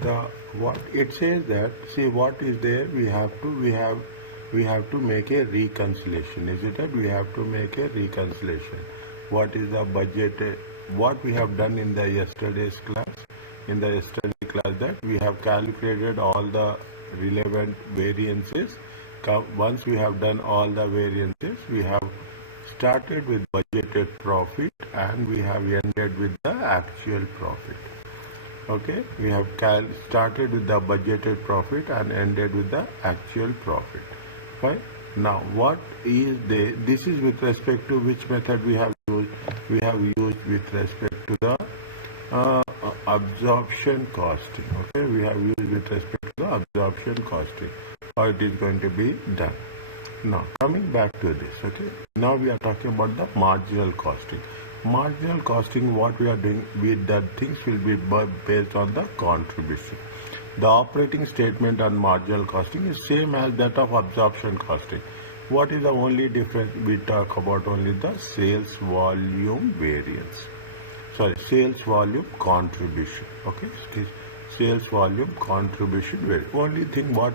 the what it says that, see what is there, we have to make a reconciliation. Is it that we have to make a reconciliation? What is the budget? What we have done in the yesterday's class, that we have calculated all the relevant variances. Once we have done all the variances, we have started with budgeted profit and we have ended with the actual profit. Okay, we have started with the budgeted profit and ended with the actual profit. Fine. Now, what is this is with respect to which method we have used? We have used with respect to the absorption costing. Okay, we have used with respect to the absorption costing. How it is going to be done. Now, coming back to this. Okay, now we are talking about the marginal costing. Marginal costing, what we are doing with that things will be based on the contribution. The operating statement on marginal costing is same as that of absorption costing. What is the only difference? We talk about only the sales volume variance. Sorry, sales volume contribution. Okay, sales volume contribution variance. Only thing what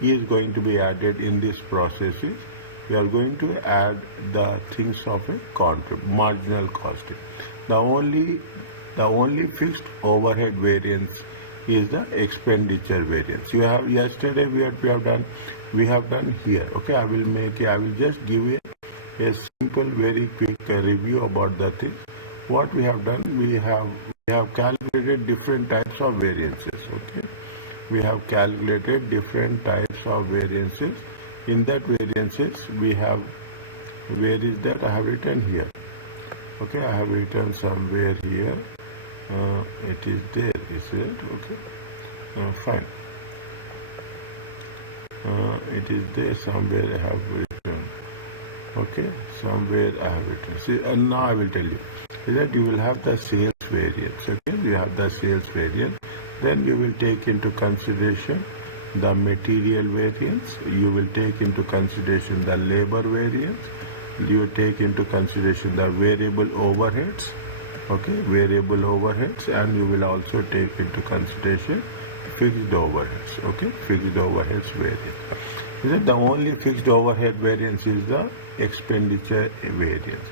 is going to be added in this process is we are going to add the things of a marginal costing. The only fixed overhead variance is the expenditure variance. You have yesterday we have done here. Okay, I will just give you a simple, very quick review about the thing. What we have done, we have calculated different types of variances. Okay, we have calculated different types of variances. In that variances, we have, where is that? I have written here. Okay, I have written somewhere here. It is there, is it? Okay, fine. It is there somewhere. I have written. Okay, somewhere I have written. See, and now I will tell you. Is that you will have the sales variance. Okay, you have the sales variance. Then you will take into consideration the material variance, you will take into consideration the labor variance, you will take into consideration the variable overheads, okay, variable overheads, and you will also take into consideration fixed overheads, okay, fixed overheads variance. Is that the only fixed overhead variance is the expenditure variance.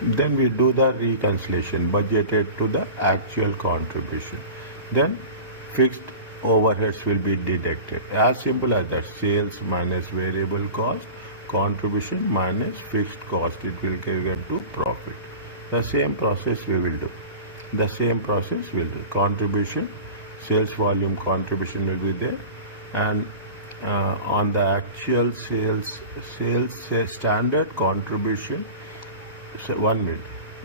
Then we do the reconciliation, budgeted to the actual contribution. Then fixed overheads will be deducted. As simple as that. Sales minus variable cost, contribution minus fixed cost. It will get to profit. The same process we will do. The same process we will do. Contribution, sales volume contribution will be there, and on the actual sales standard contribution. So 1 minute.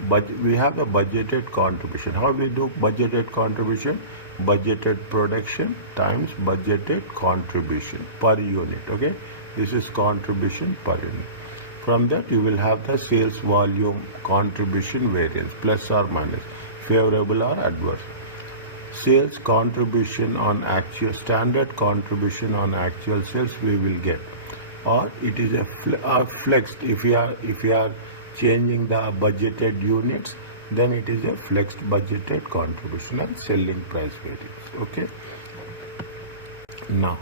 But we have the budgeted contribution. How do we do budgeted contribution? Budgeted production times budgeted contribution per unit. Okay, this is contribution per unit. From that you will have the sales volume contribution variance, plus or minus, favorable or adverse. Sales contribution on actual, standard contribution on actual sales we will get, or it is a flexed. If you are changing the budgeted units, then it is a flexed budgeted contribution and selling price variance. Okay, now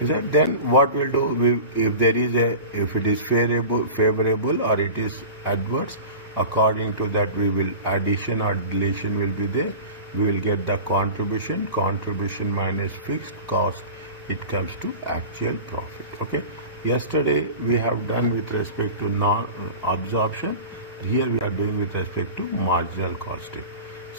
is that then what we'll do, if it is favorable or it is adverse, according to that we will addition or deletion will be there. We will get the contribution minus fixed cost, it comes to actual profit. Okay, yesterday we have done with respect to non-absorption. Here we are doing with respect to marginal costing.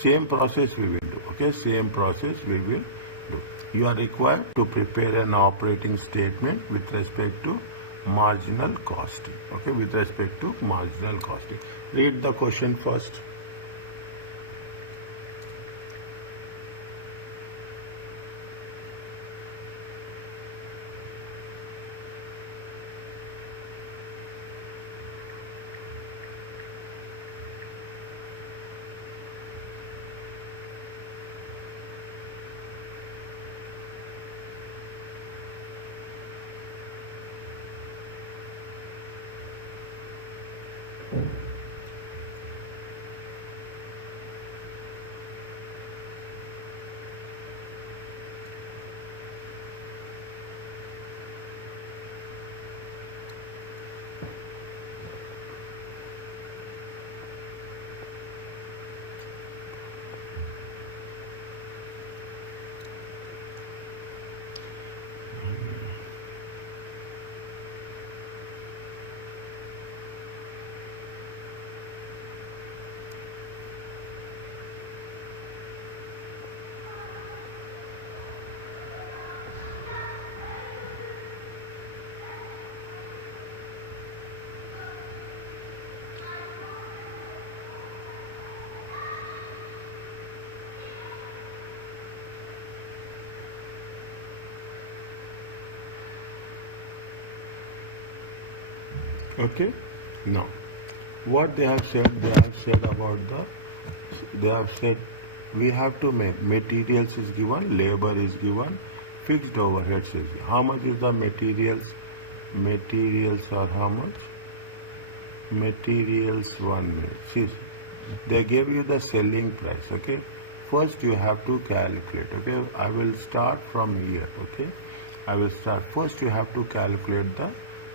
Same process we will do. Okay, same process we will do. You are required to prepare an operating statement with respect to marginal costing. Okay, with respect to marginal costing. Read the question first. Okay. Now, what they have said about they have said we have to make materials is given, labor is given, fixed overheads is given. How much is the materials? Materials are how much? Materials 1 minute. See, they gave you the selling price. Okay. First you have to calculate. Okay. I will start from here. Okay. I will start. First you have to calculate the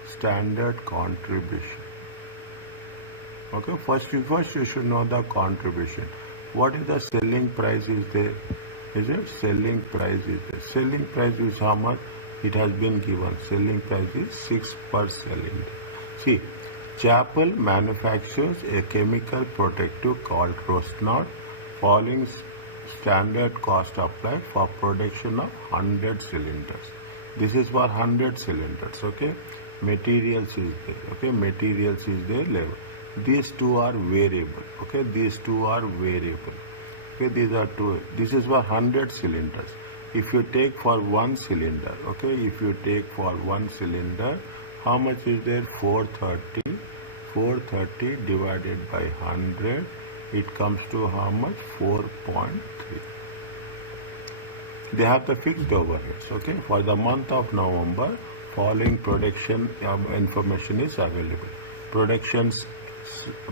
standard contribution. Okay. First you should know the contribution. What is the selling price is there? Is it selling price is there? Selling price is how much? It has been given. Selling price is 6 per cylinder. See, Chapel manufactures a chemical protective called Rosnod, following standard cost applied for production of 100 cylinders. This is for 100 cylinders. Okay. Materials is there. Okay. Materials is there. Level. These two are variable. Okay. These two are variable. Okay. These are two. This is for 100 cylinders. If you take for one cylinder, okay. If you take for one cylinder, how much is there? 430. 430 divided by 100. It comes to how much? 4.3. They have the fixed overheads. Okay. For the month of November, following production information is available. Productions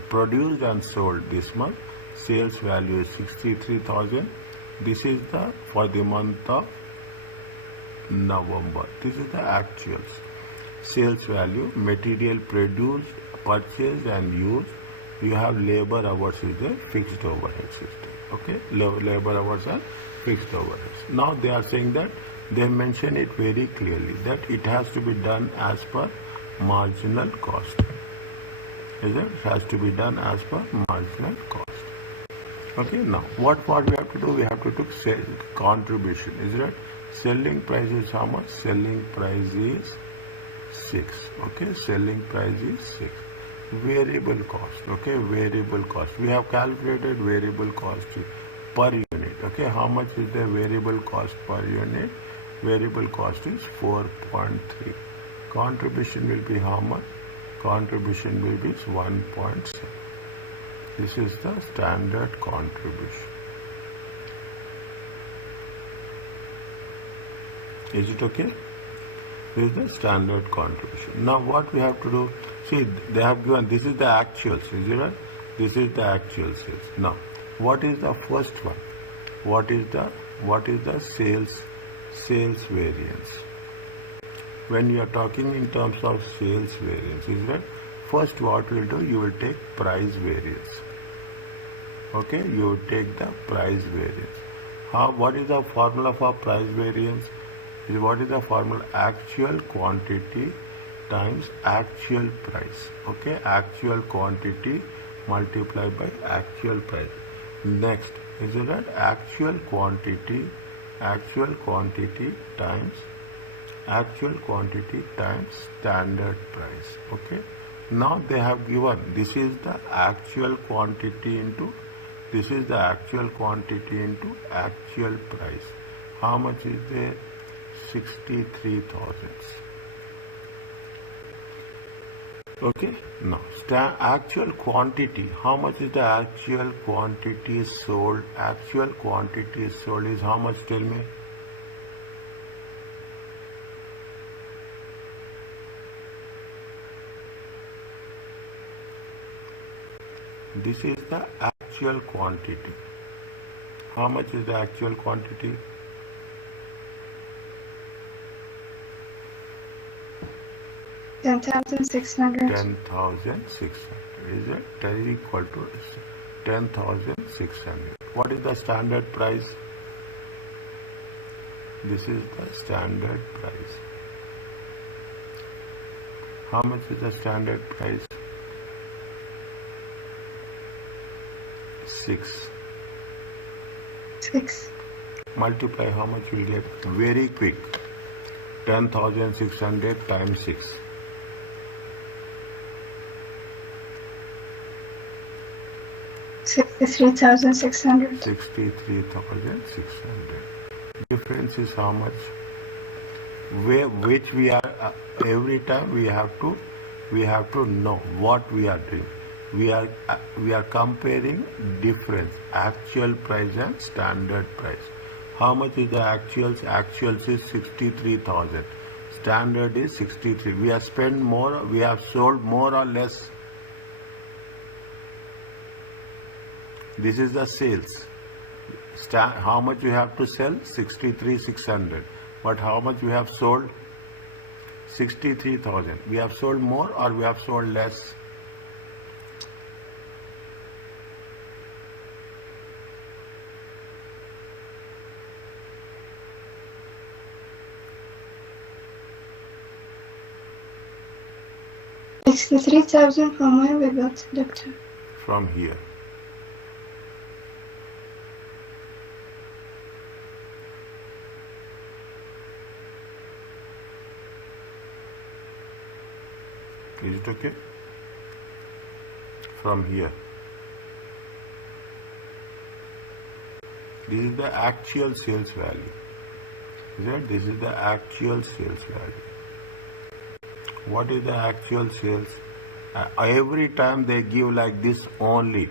produced and sold this month. Sales value is 63,000. This is the for the month of November. This is the actuals. Sales value, material produced, purchased and used. You have labor hours is the fixed overhead system. Okay, labor hours are fixed overheads. Now they are saying that they mention it very clearly that it has to be done as per marginal cost. Is it? It has to be done as per marginal cost. Okay, now what we have to do? We have to do contribution. Is it? Selling price is how much? Selling price is 6. Okay, selling price is 6. Variable cost. Okay, variable cost. We have calculated variable cost per unit. Okay, how much is the variable cost per unit? Variable cost is 4.3. Contribution will be how much? Contribution will be 1.7. This is the standard contribution. Is it okay? This is the standard contribution. Now what we have to do? See, they have given this is the actual. Is it right? This is the actual sales. Now, what is the first one? What is the sales variance? When you are talking in terms of sales variance, is that first what you will do? You will take price variance. Okay, you will take the price variance. What is the formula for price variance? What is the formula? Actual quantity times actual price. Okay, actual quantity multiplied by actual price. Next, is it that actual quantity times standard price. Okay. Now they have given this is the actual quantity into actual price. How much is there? 63,000. Okay. Now actual quantity. How much is the actual quantity sold? Actual quantity sold is how much? Tell me. This is the actual quantity. How much is the actual quantity? $10,600. 10,600. Is it? That is equal to 10,600. What is the standard price? This is the standard price. How much is the standard price? 6. Multiply how much you will get? Very quick. 10,600 times 6. 63,600. 63,600. Difference is how much? Which we are every time we have to we have to know what we are doing. We are comparing difference, actual price and standard price. How much is the actuals? Actuals is 63,000. Standard is 63. We have spent more, we have sold more or less. This is the sales. How much we have to sell? 63,600. But how much we have sold? 63,000. We have sold more or we have sold less? $63,000 from where we got, doctor? From here. Is it okay? From here. This is the actual sales value. This is the actual sales value. What is the actual sales? Every time they give like this only.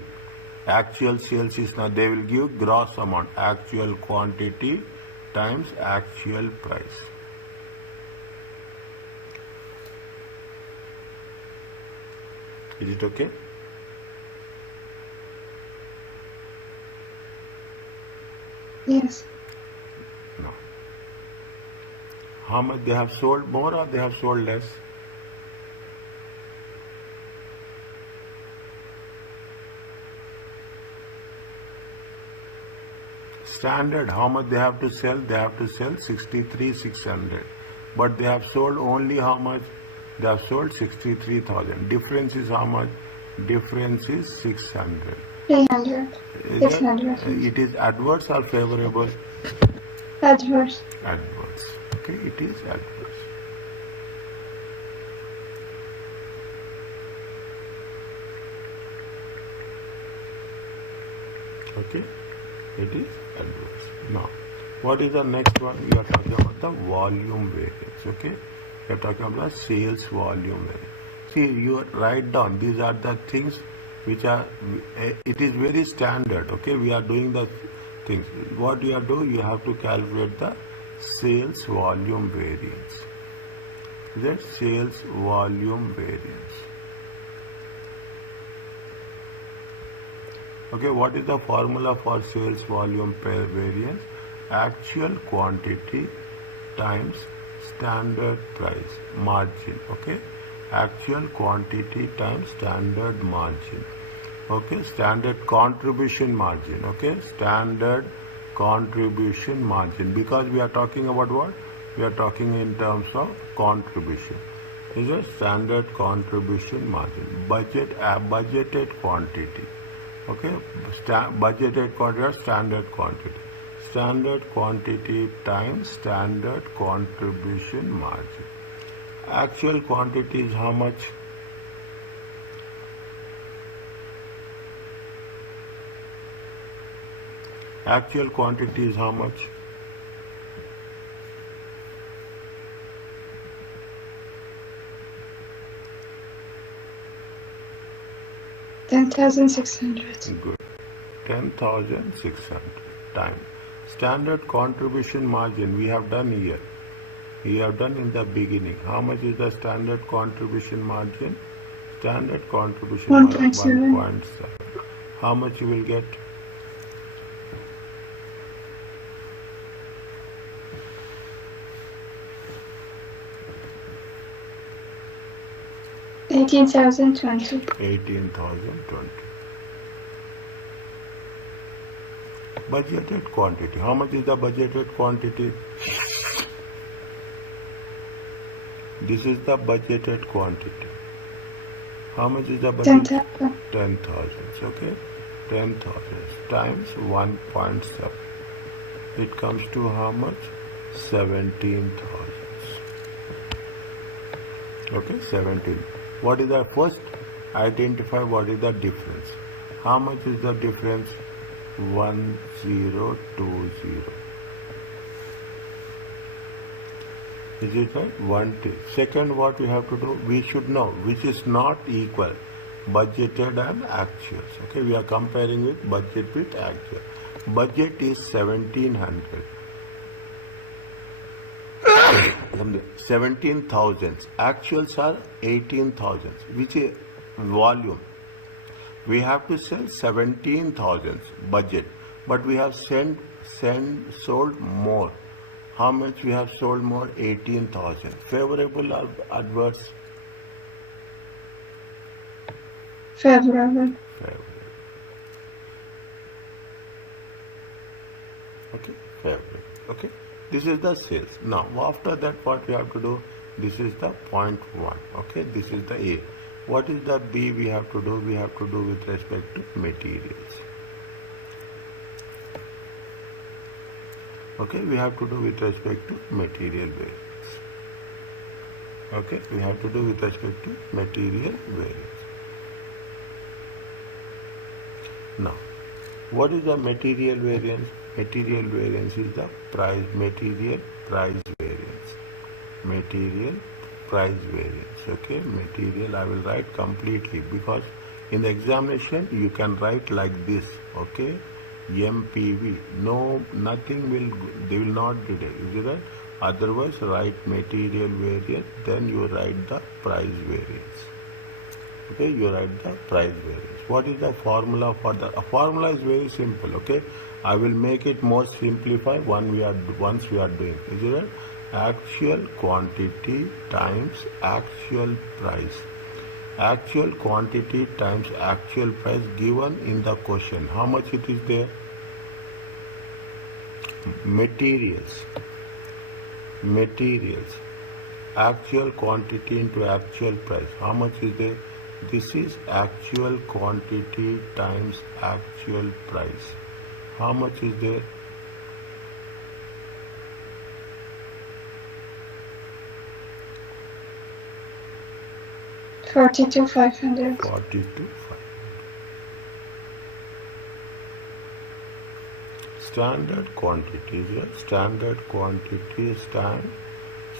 Actual sales is now, they will give gross amount. Actual quantity times actual price. Is it okay? Yes. No. How much they have sold more or they have sold less? Standard, how much they have to sell? They have to sell 63,600. But they have sold only how much? They have sold 63,000. Difference is how much? Difference is 600. 300. 600. It is adverse or favorable? Adverse. Adverse. Okay, it is adverse. Okay, it is adverse. Now, what is the next one? We are talking about the volume variance. Okay, we are talking about sales volume variance. See, you write down, these are the things which are, it is very standard. Okay, we are doing the things. What you are doing, you have to calculate the sales volume variance. That sales volume variance. Okay, what is the formula for sales volume variance? Actual quantity times standard price, margin. Okay, actual quantity times standard margin. Okay, standard contribution margin. Okay, standard contribution margin, because we are talking about what? We are talking in terms of contribution. Is a standard contribution margin. Budgeted quantity. Okay, budgeted quantity or standard quantity. Standard quantity times standard contribution margin. Actual quantity is how much? Actual quantity is how much? $10,600. Good. 10,600 times standard contribution margin. We have done here. We have done in the beginning. How much is the standard contribution margin? Standard contribution 1.7. 1.7. How much you will get? $18,020. 18,020. Budgeted quantity. How much is the budgeted quantity? This is the budgeted quantity. How much is the budget? 10,000. 10,000. Okay, 10,000 times 1.7. It comes to how much? 17,000. Okay, 17. What is the first? Identify what is the difference. How much is the difference? 1020. Is it right? 1, 2. Second, what we have to do, we should know which is not equal, budgeted and actuals. Okay, we are comparing with budget with actual. Budget is 1700. 17,000. Actuals are 18,000. Which is volume? We have to sell 17,000 budget, but we have sold more. How much we have sold more? 18,000. Favorable or adverse? Favorable. Favorable. Okay, favorable. Okay, this is the sales. Now, after that, what we have to do? This is the point 1. Okay, this is the A. What is the B we have to do? We have to do with respect to materials. Okay, we have to do with respect to material variance. Okay, we have to do with respect to material variance. Now, what is the material variance? Material variance is the material price variance. Material price variance. Okay, material I will write completely, because in the examination you can write like this. Okay, MPV. No, nothing they will not detect. Is it right? Otherwise, write material variance, then you write the price variance. Okay, you write the price variance. What is the formula for the? A formula is very simple. Okay, I will make it more simplified once we are doing. Is it right? Actual quantity times actual price. Actual quantity times actual price given in the question. How much it is there? Materials. Actual quantity into actual price. How much is there? This is actual quantity times actual price. How much is there? $42,500. 42,500. Standard quantity is here. Standard quantity is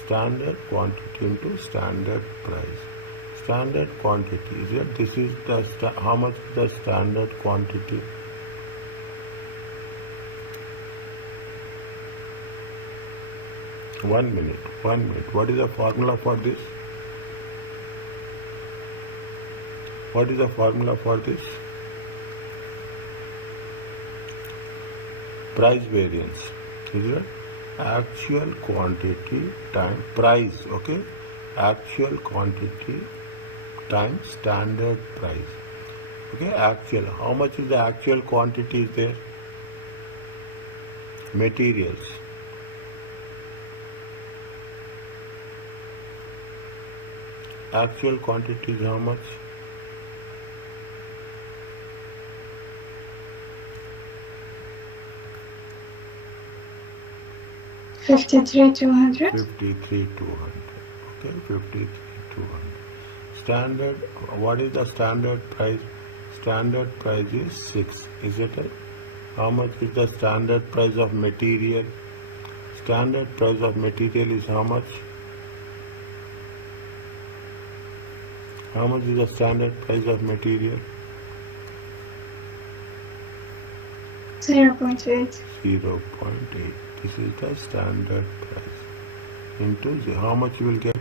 standard quantity into standard price. Standard quantity is here. This is the how much is the standard quantity? One minute. What is the formula for this? What is the formula for this? Price variance. Is it? Actual quantity times price. Okay? Actual quantity times standard price. Okay? Actual. How much is the actual quantity is there? Materials. Actual quantity is how much? $53,200. 53,200. Okay, 53,200. Standard. What is the standard price? Standard price is 6. Is it right? How much is the standard price of material? Standard price of material is how much? How much is the standard price of material? 0.8. 0.8. This is the standard price. Into how much you will get?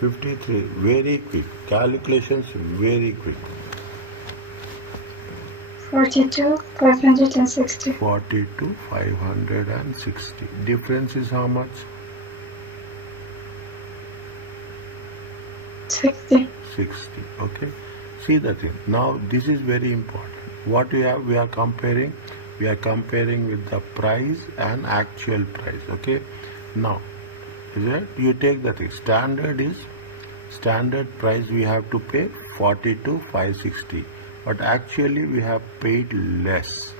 53. Very quick. Calculations very quick. 42,560. 42,560. Difference is how much? 60. 60. Okay. See the thing. Now this is very important. What we have, we are comparing with the price and actual price. Okay. Now, is it? You take the thing. Standard price we have to pay 42,560. But actually we have paid less.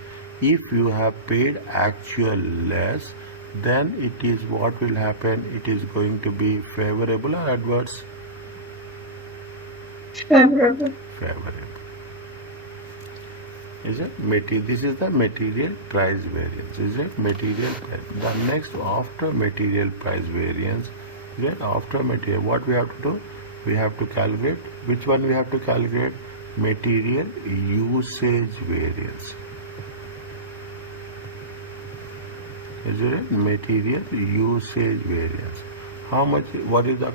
If you have paid actual less, then it is what will happen? It is going to be favorable or adverse? Favorable. Favorable. Is it material? This is the material price variance. Is it material price? The next after material price variance, is it after material? What we have to do? We have to calculate. Which one we have to calculate? Material usage variance. Is it material usage variance? How much? What is the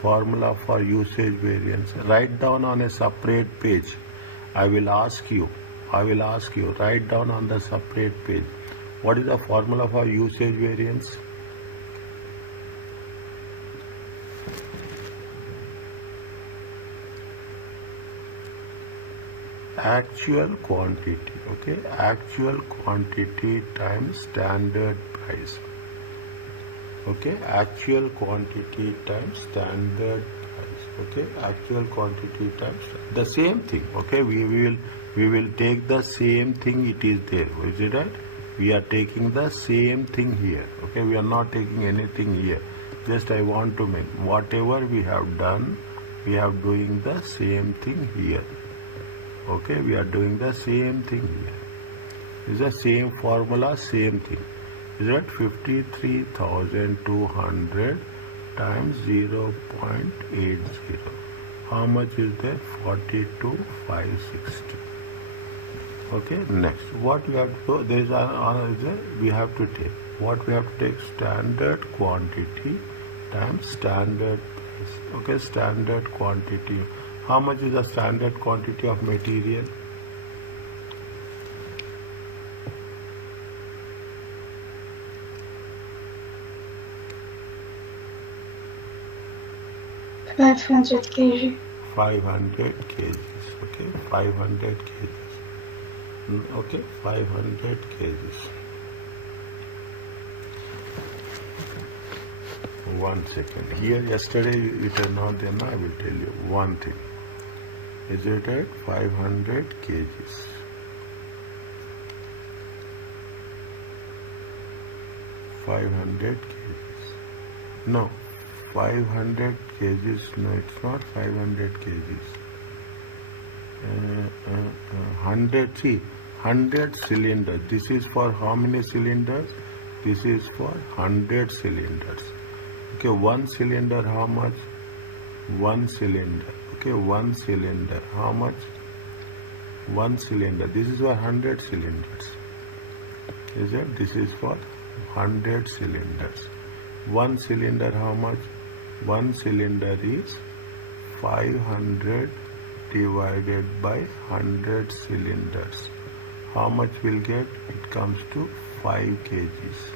formula for usage variance? Write down on a separate page. I will ask you. Write down on the separate page. What is the formula for usage variance? Actual quantity. Okay, actual quantity times standard price. Okay, actual quantity times standard price. Okay, actual quantity times the same thing. Okay, we will take the same thing. It is there. Is it right? We are taking the same thing here. Okay, we are not taking anything here. Just I want to make whatever we have done, we are doing the same thing here. Okay, we are doing the same thing here. It's the same formula, same thing. Is that 53,200 times 0.80? How much is there? 42,560. Okay, next. What we have to do? There is another. We have to take. What we have to take? Standard quantity times standard price. Okay, standard quantity. How much is the standard quantity of material? kg. 500 kgs. Okay, 500 kgs. Okay, 500 kgs. 1 second. Here, yesterday it is not there. Now I will tell you one thing. Is it at 500 kgs? No, 500 kgs. No, it's not 500 kgs. 100. See, 100 cylinders. This is for how many cylinders? This is for 100 cylinders. Okay, one cylinder. How much? One cylinder. Okay, one cylinder. How much? One cylinder. This is for 100 cylinders. Is it? This is for 100 cylinders. One cylinder. How much? One cylinder is 500 divided by 100 cylinders. How much we'll get? It comes to 5 kgs.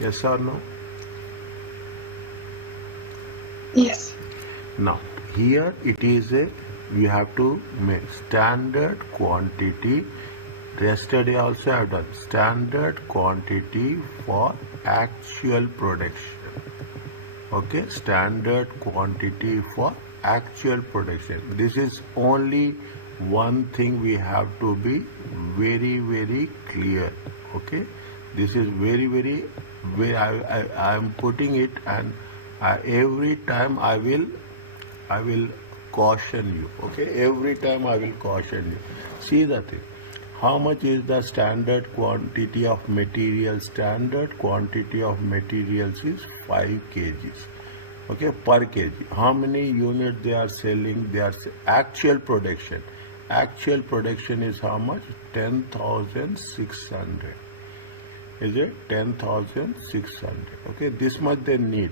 Yes or no? Yes. Now, here it is we have to make standard quantity. Yesterday also I have done standard quantity for actual production. Okay, standard quantity for actual production. This is only one thing we have to be very, very clear. Okay, this is very I am putting it, and every time I will caution you. Okay, every time I will caution you. See the thing. How much is the standard quantity of material? Standard quantity of materials is 5 kgs. Okay, per kg. How many units they are selling? They are actual production. Actual production is how much? 10,600. Is it 10,600? Okay, this much they need.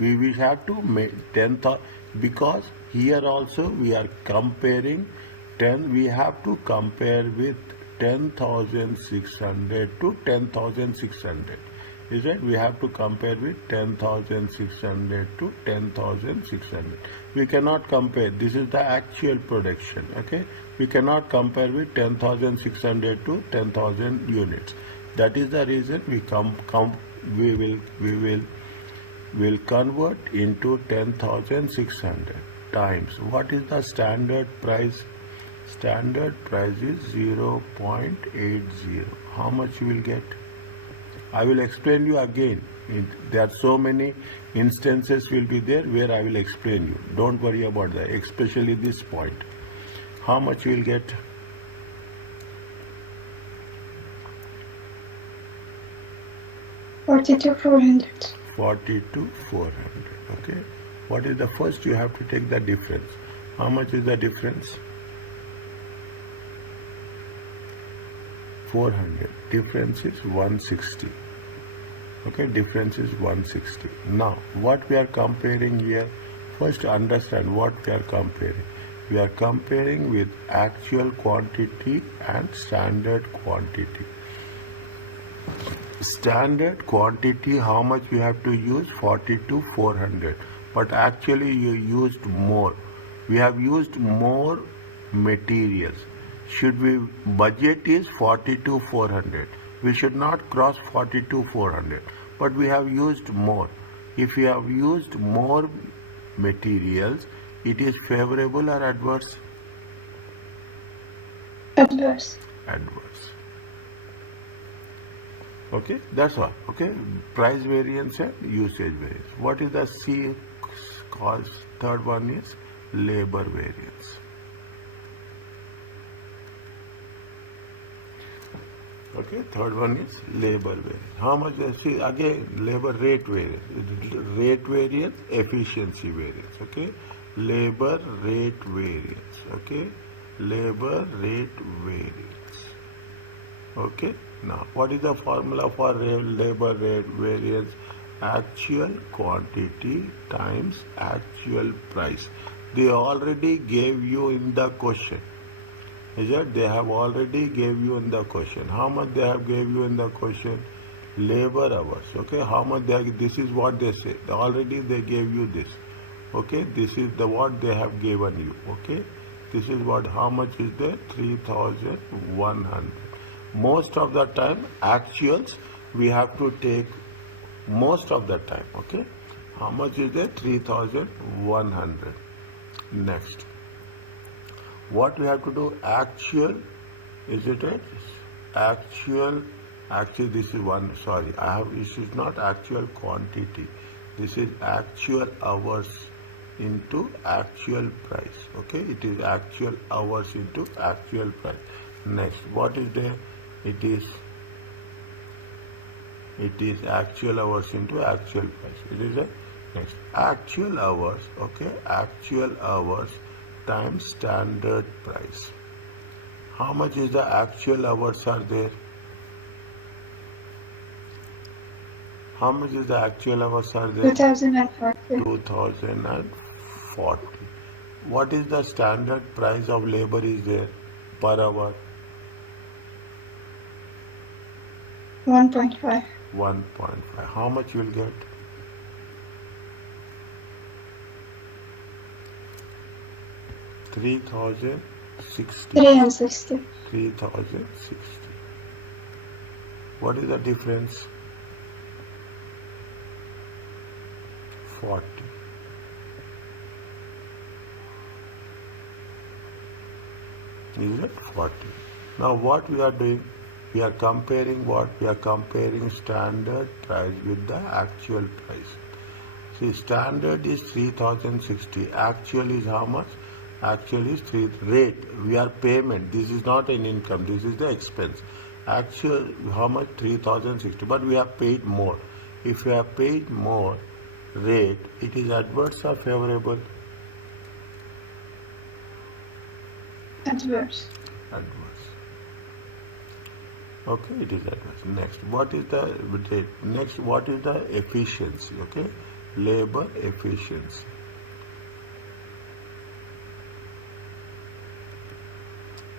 We have to make 10,000, because here also we are comparing 10. We have to compare with 10,600 to 10,600. Is it? We have to compare with 10,600 to 10,600. We cannot compare. This is the actual production. Okay, we cannot compare with 10,600 to 10,000 units. That is the reason we will convert into 10,600 times. What is the standard price? Standard price is 0.80. How much you will get? I will explain you again. There are so many instances will be there where I will explain you. Don't worry about that, especially this point. How much you will get? 42,400. 42,400. Okay. What is the first? You have to take the difference. How much is the difference? 400. Difference is 160. Okay, difference is 160. Now, what we are comparing here, first understand what we are comparing. We are comparing with actual quantity and standard quantity. Standard quantity, how much we have to use? 42,400. But actually you used more. We have used more materials. Should we budget is 42,400. We should not cross 42,400. But we have used more. If we have used more materials, it is favorable or adverse? Adverse. Adverse. Okay, that's all. Okay, price variance and usage variance. What is the C cause? Third one is labor variance. Okay, third one is labor variance. How much? See again, labor rate variance. Rate variance, efficiency variance. Okay, labor rate variance. Okay, labor rate variance. Okay. Now, what is the formula for labor rate variance? Actual quantity times actual price. They already gave you in the question. Is it? They have already gave you in the question. How much they have gave you in the question? Labor hours. Okay. How much they have, this is what they say. Already they gave you this. Okay. This is the what they have given you. Okay. This is what, how much is there? 3,100. Most of the time, actuals, we have to take most of the time, okay? How much is there? 3,100. Next. What we have to do? Actual, is it right? Actually this is one, sorry, this is not actual quantity. This is actual hours into actual price, okay? It is actual hours into actual price. Next, what is there? It is actual hours into actual price. It is a next actual hours. Okay, actual hours times standard price. How much is the actual hours are there? How much is the actual hours are there? 2,040. 2,040. What is the standard price of labor is there per hour? 1.5. 1.5. How much you will get? 3,060. 360. 3,060. What is the difference? 40. Is it 40? Now what we are doing? We are comparing what? We are comparing standard price with the actual price. See, standard is 3,060. Actual is how much? Actual is 3. Rate. We are payment. This is not an income. This is the expense. Actual, how much? 3,060. But we have paid more. If we have paid more rate, it is adverse or favorable? Adverse. Adverse. Okay, it is adverse. Next, what is the rate? Next, what is the efficiency? Okay, labor efficiency.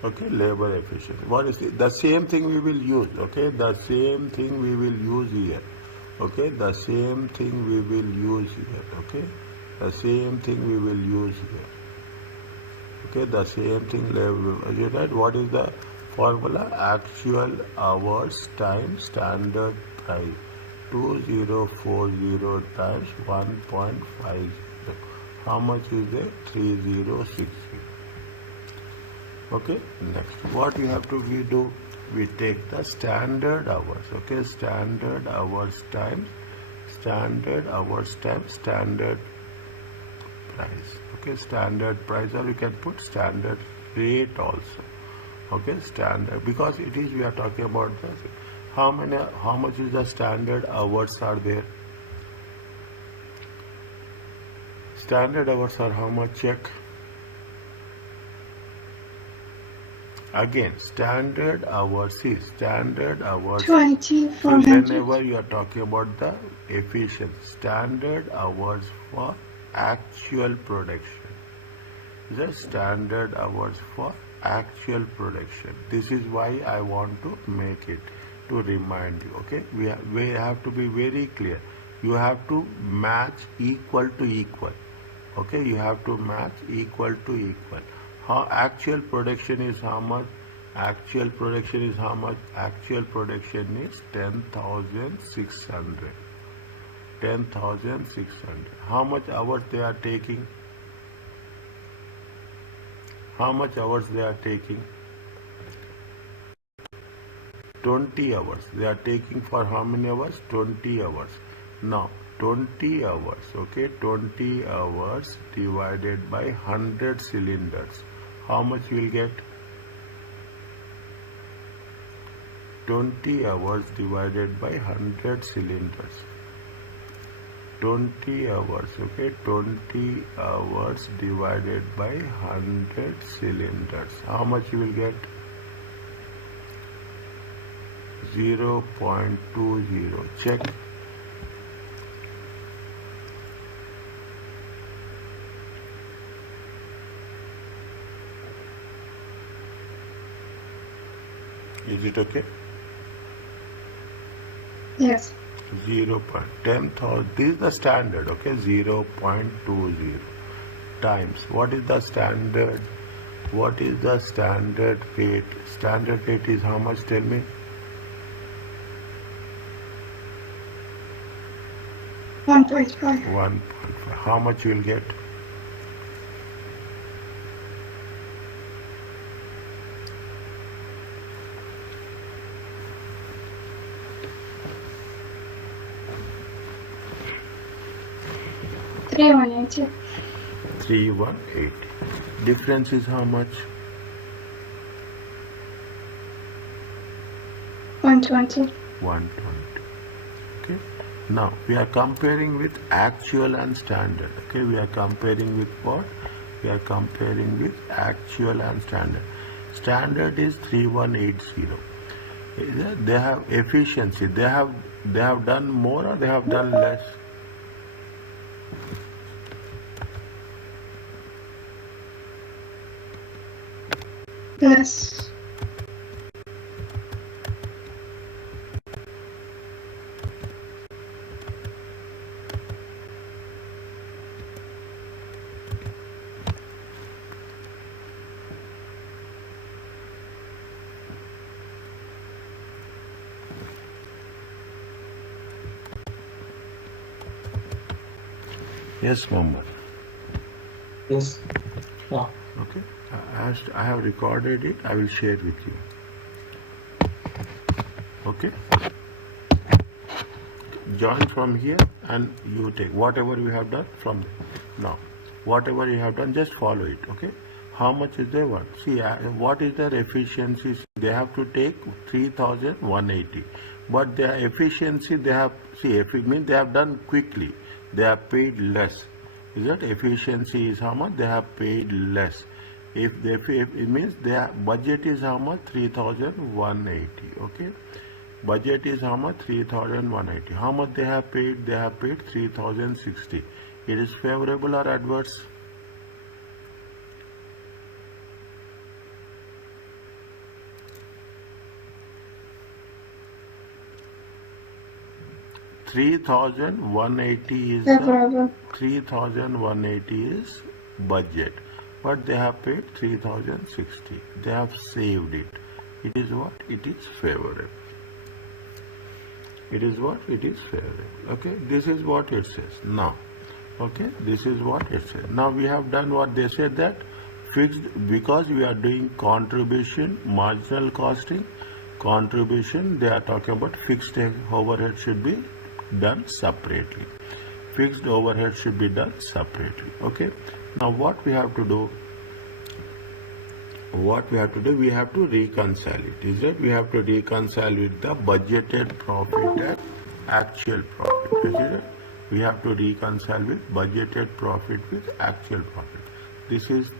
Okay, labor efficiency. What is it? The same thing we will use. Okay, the same thing we will use here. Okay, the same thing we will use here. Okay, the same thing we will use here. Okay, the same thing. You right? What is the formula? Actual hours times standard price. 2040 times 1.50. How much is there? 3060. Okay, next. What we have to do? We take the standard hours. Okay, standard hours times standard price. Okay, standard price, or you can put standard rate also. Okay, standard, because it is, we are talking about this. How much is the standard hours are there? Standard hours are how much? Check. Again, standard hours is standard hours. 20, See, 400. whenever you are talking about the efficiency, standard hours for actual production. The standard hours for actual production. This is why I want to make it, to remind you. Okay, we have to be very clear. You have to match equal to equal. Okay, you have to match equal to equal. How actual production is how much? Actual production is how much? Actual production is 10,600. 10,600. How much hours they are taking? How much hours they are taking? 20 hours. They are taking for how many hours? 20 hours. Now, 20 hours, okay, 20 hours divided by 100 cylinders. How much you will get? 20 hours divided by 100 cylinders. 20 hours, okay, 20 hours divided by 100 cylinders. How much you will get? 0.20. Check. Is it okay? Yes. 0.10,000. This is the standard, okay? 0.20 times. What is the standard? What is the standard rate? Standard rate is how much? Tell me. 1.5. 1.5. How much you will get? $3,180. 3,180. Difference is how much? 120. 120. Okay. Now we are comparing with actual and standard. Okay. We are comparing with what? We are comparing with actual and standard. Standard is 3,180. They have efficiency. They have done more or they have done less? Less. Yes, Mohammed. Yes. Yeah. Okay. I have recorded it. I will share with you. Okay. Join from here and you take whatever you have done from there. Now, whatever you have done, just follow it. Okay. How much is their what? See, what is their efficiency? They have to take 3,180. But their efficiency, they have, see, if it means they have done quickly. They have paid less. Is that efficiency is how much? They have paid less. If it means their budget is how much? 3,180. Okay. Budget is how much? 3,180. How much they have paid? They have paid 3,060. It is favorable or adverse? $3,180 is Favorable. 3,180 is budget, but they have paid 3,060. They have saved it. It is what? It is favorable. It is what? It is favorable. Okay, this is what it says. Now, okay, this is what it says. Now we have done what they said, that fixed, because we are doing contribution, marginal costing, contribution, they are talking about fixed overhead should be done separately. Fixed overhead should be done separately. Okay. Now what we have to do? what we have to do, we have to reconcile it. Is it? We have to reconcile with the budgeted profit and actual profit. Is it? We have to reconcile with budgeted profit with actual profit. This is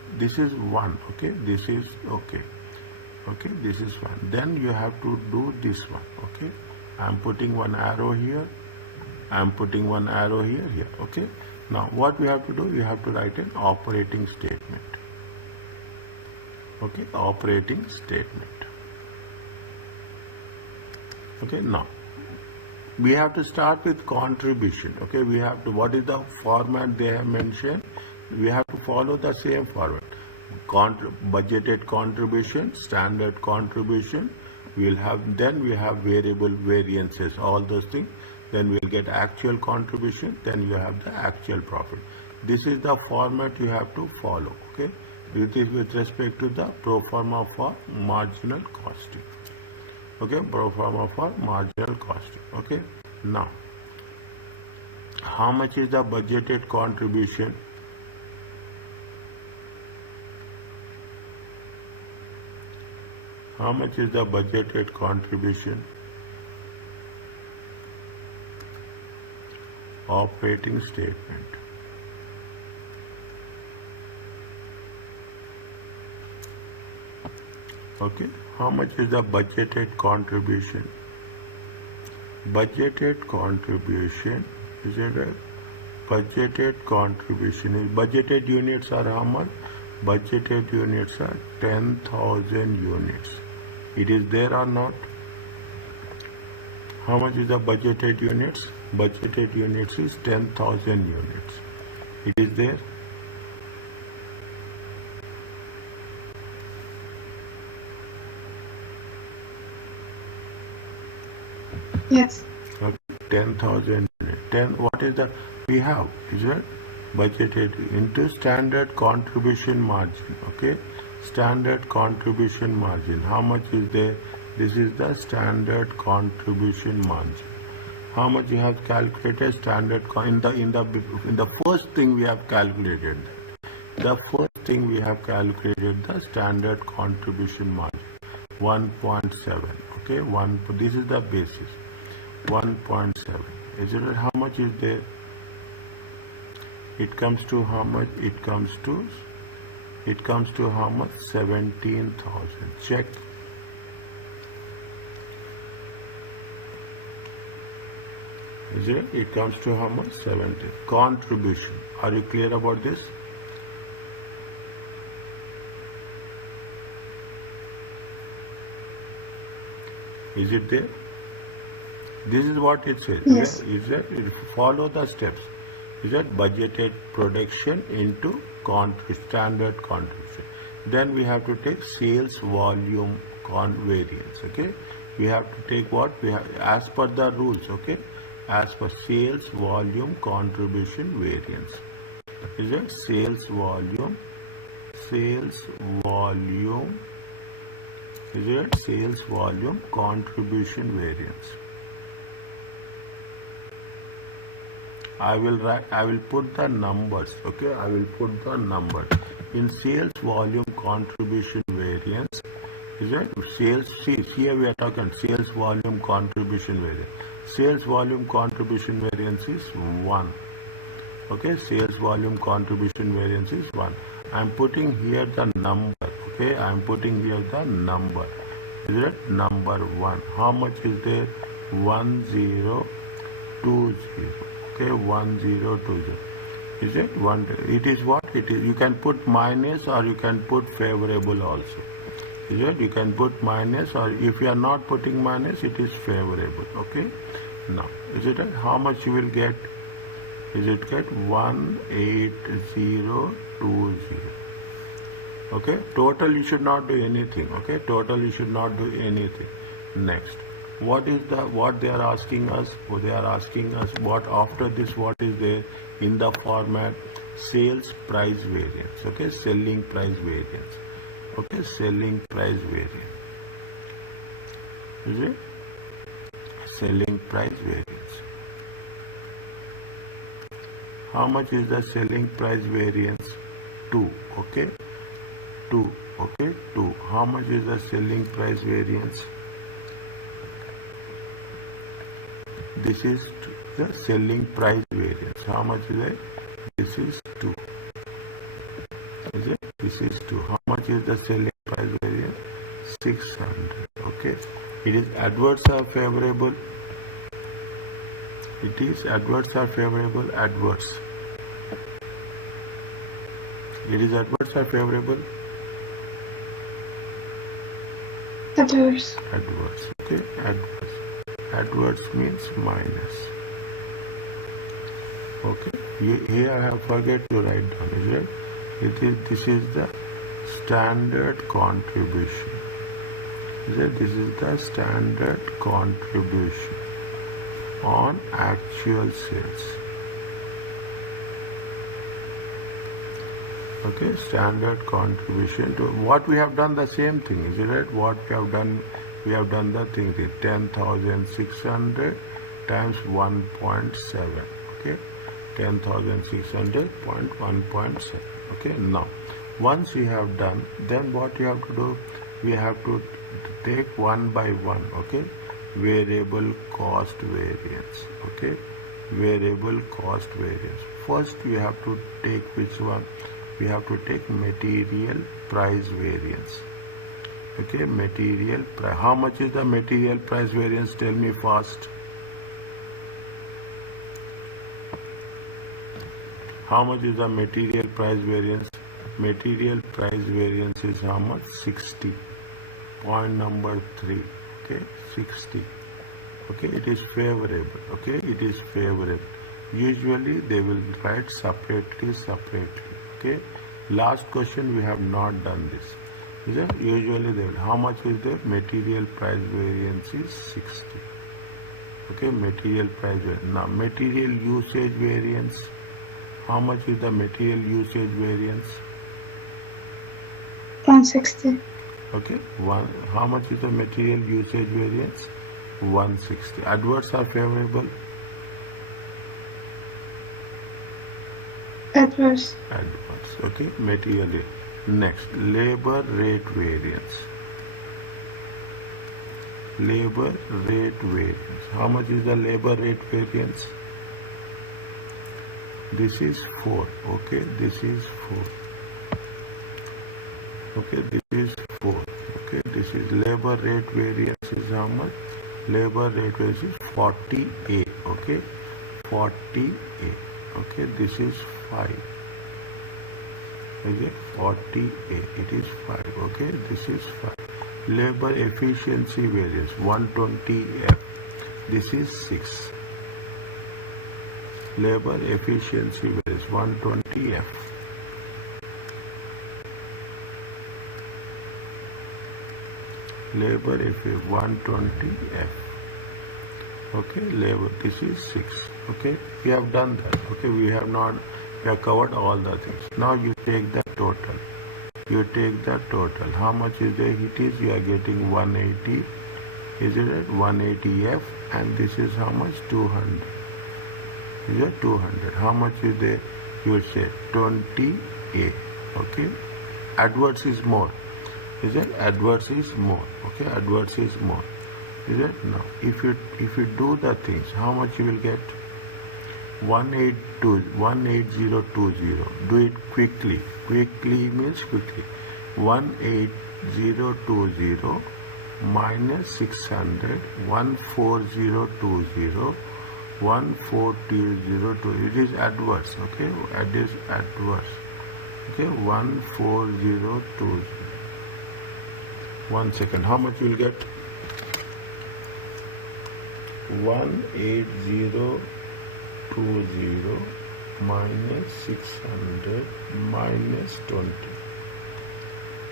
one. Okay, this is okay. Okay, this is one. Then you have to do this one. Okay, I am putting one arrow here. I am putting one arrow here. Here. Okay. Now what we have to do? We have to write an operating statement. Okay, operating statement. Okay, now we have to start with contribution. Okay, we have to, what is the format they have mentioned? We have to follow the same format. Budgeted contribution, standard contribution. We'll have, then we have variable variances, all those things. Then we'll get actual contribution. Then you have the actual profit. This is the format you have to follow. Okay. It is with respect to the pro forma for marginal costing. Okay, pro forma for marginal costing. Okay, now how much is the budgeted contribution? How much is the budgeted contribution? Operating statement. Okay, how much is the budgeted contribution? Budgeted contribution, is it a budgeted contribution? Is budgeted units are how much? Budgeted units are 10,000 units. It is there or not? How much is the budgeted units? Budgeted units is 10,000 units. It is there? Yes. Okay, 10,000 units. 10, what is the, we have, is it? Budgeted into standard contribution margin. Okay, standard contribution margin. How much is there? This is the standard contribution margin. How much you have calculated standard in the first thing we have calculated that. The first thing we have calculated the standard contribution margin 1.7. Okay, this is the basis 1.7. Is it how much is there? It comes to how much? It comes to how much? 17,000. Check. Is it? It comes to how much? 70. Contribution. Are you clear about this? Is it there? This is what it says. Yes. Is that it follow the steps? Is that budgeted production into standard contribution? Then we have to take sales volume variance. Okay, we have to take what we have as per the rules. Okay, as per sales volume contribution variance. Is it sales volume? Is it sales volume contribution variance? I will put the numbers. Okay, I will put the numbers in sales volume contribution variance. Is it sales? See, here we are talking sales volume contribution variance. Sales volume contribution variance is 1. Okay, sales volume contribution variance is 1. I am putting here the number. Okay, I am putting here the number. Is it number 1? How much is there? 1020. Okay, 1020. Is it 1? It is what it is. You can put minus or you can put favorable also. Is it? You can put minus, or if you are not putting minus, it is favorable. Okay. Now, is it how much you will get? Is it get 18020? Okay. Total you should not do anything. Okay. Total you should not do anything. Next. What they are asking us? They are asking us what after this, what is there in the format sales price variance. Okay, selling price variance. Okay, selling price variance. Is it? Selling price variance. How much is the selling price variance? 2. Okay, 2. Okay, 2. How much is the selling price variance? This is the selling price variance. How much is it? This is 2. Is it? This is 2. How much is the selling price variance? 600. Okay. It is adverse or favorable? It is adverse or favorable? Adverse. It is adverse or favorable? Adverse. Adverse. Okay. Adverse. Adverse means minus. Okay. Here I have forget to write down. Is it? This is the standard contribution. Is it? This is the standard contribution on actual sales. Okay, standard contribution to what we have done the same thing, is it right? What we have done the thing, 10,600 times 1.7. Okay, 10,600.1.7. Okay, now once we have done, then what you have to do, we have to take one by one. Okay, variable cost variance. Okay, variable cost variance. First we have to take which one? We have to take material price variance. Okay, material price. How much is the material price variance? Tell me fast. How much is the material price variance? Material price variance is how much? 60. Point number 3. Okay, 60. Okay, it is favorable. Okay, it is favorable. Usually they will write separately. Okay, last question we have not done this. Is it? Usually they will. How much is the material price variance? Is 60. Okay, material price variance. Now material usage variance. How much is the material usage variance? 160. Okay, how much is the material usage variance? 160. Adverse or favorable? Adverse. Adverse. Okay, material. Next, labor rate variance. Labor rate variance. How much is the labor rate variance? This is 4. Okay, this is 4. Okay, this is 4. Okay, this is labor rate variance is how much? Labor rate variance is 48. Okay, 48. Okay, this is 5. Okay, 48. It is 5. Okay, this is 5. Labor efficiency variance 120F. This is 6. Labor efficiency variance 120F. Labor efficiency 120F. Okay, labor, this is 6. Okay, we have done that. Okay, we have covered all the things. Now you take the total. You take the total. How much is the it is? You are getting 180. Is it right? 180F, and this is how much? 200. Is it 200? How much is there? You would say 20A. Okay, adverse is more. Is it? Adverse is more. Okay, adverse is more. Is it? Now, if you do the things, how much you will get? 18020. Do it quickly. Quickly means quickly. 18020 minus 600. 14020. 14020. It is adverse. Okay, it is adverse. Okay, 14020. 1 second. How much you will get? 18020 minus 600 minus 20.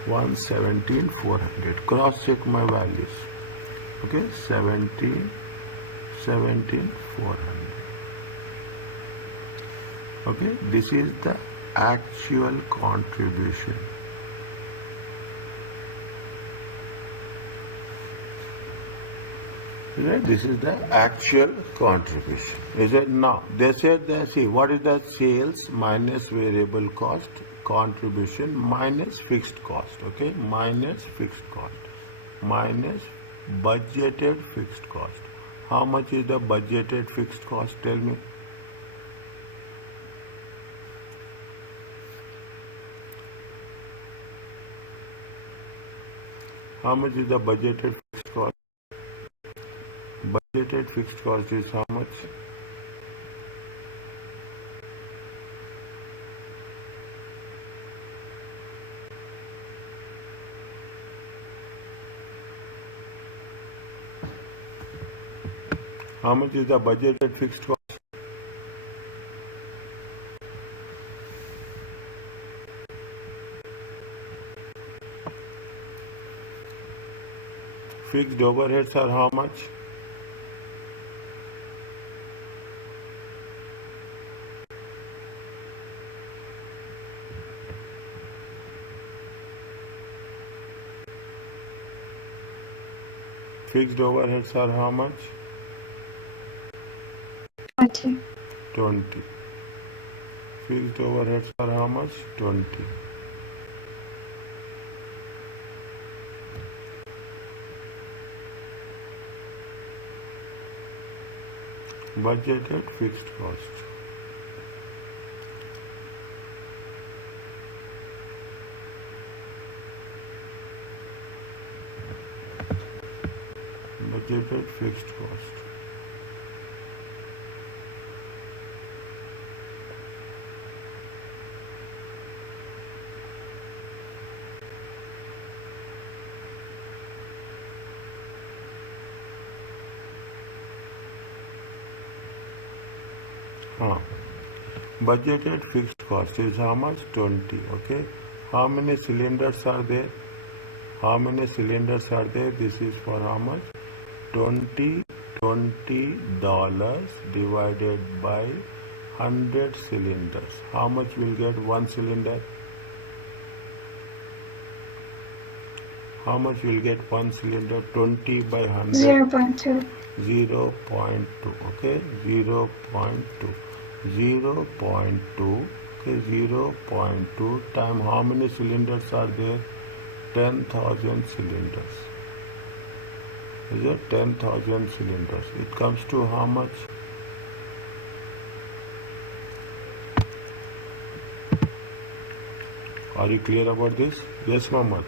117,400. Cross check my values. Okay, 17,400. Okay, this is the actual contribution. Right? This is the actual contribution. Is it? Now, they said that, see, what is the sales minus variable cost? contribution minus fixed cost. Okay, minus fixed cost minus budgeted fixed cost. How much is the budgeted fixed cost? Tell me. How much is the budgeted fixed cost? Budgeted fixed cost is how much? How much is the budgeted fixed cost? Fixed overheads are how much? Fixed overheads are how much? 20. 20. Fixed overheads are how much? 20. Budgeted fixed cost. Budgeted fixed cost. Budgeted fixed cost is how much? 20. Okay. How many cylinders are there? How many cylinders are there? This is for how much? $20 divided by 100 cylinders. How much will get one cylinder? How much will get one cylinder? 20 by 100. 0.2. 0.2. Okay. 0.2. 0.2. Okay. 0.2 time how many cylinders are there? 10,000 cylinders. Is it 10,000 cylinders? It comes to how much? Are you clear about this? Yes, Mohammed.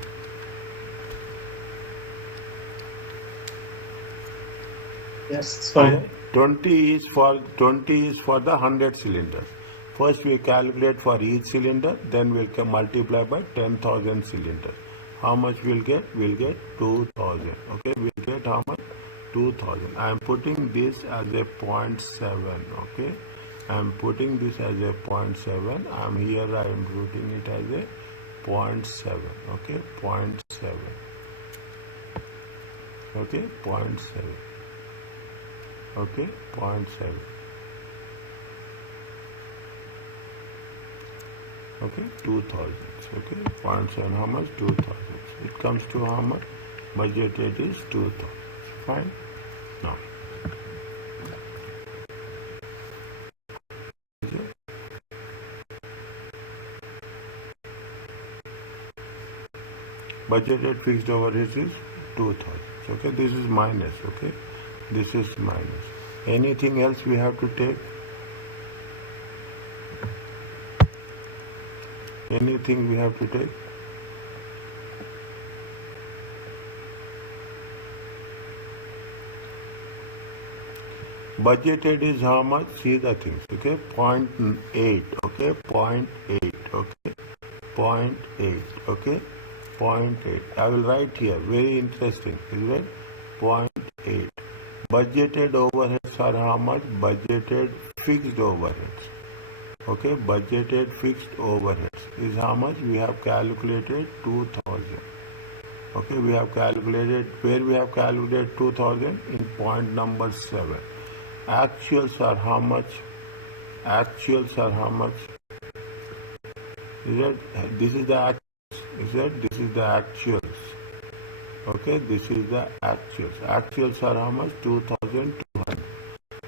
Yes, it's fine. Okay. 20 is for the 100 cylinders. First we calculate for each cylinder, then we'll multiply by 10,000 cylinders. How much we'll get? We'll get 2,000. Okay, we'll get how much? 2,000. I am putting this as a 0.7. Okay, I am putting this as a 0.7. I am putting it as a 0.7. Okay, 0.7. Okay, 0.7. Okay, 0.7. Okay, 2,000. Okay, 0.7. How much? 2,000. It comes to how much? Budgeted is 2,000. Fine. Now, budgeted fixed overheads is 2,000. Okay, this is minus. Okay, this is minus. Anything else we have to take? Anything we have to take? Budgeted is how much? See the things. Okay, 0.8. Okay, 0.8. Okay, 0.8. Okay, 0.8. I will write here. Very interesting. Is it? 0.8. Budgeted overheads are how much? Budgeted fixed overheads. Okay, budgeted fixed overheads is how much? We have calculated 2,000. Okay, we have calculated, where we have calculated 2,000? In point number 7. Actuals are how much? Actuals are how much? Is it? This is the actuals. Is it? This is the actuals. Okay, this is the actuals. Actuals are how much? 2,200.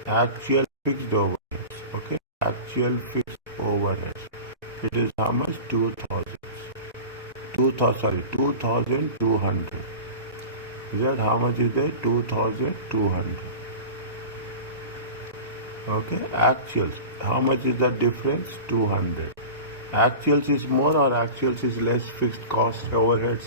Actual fixed overheads. Okay, actual fixed overheads. It is how much? 2000. 2200. Is that how much is there? 2200. Okay, actuals. How much is the difference? 200. Actuals is more or actuals is less fixed cost overheads?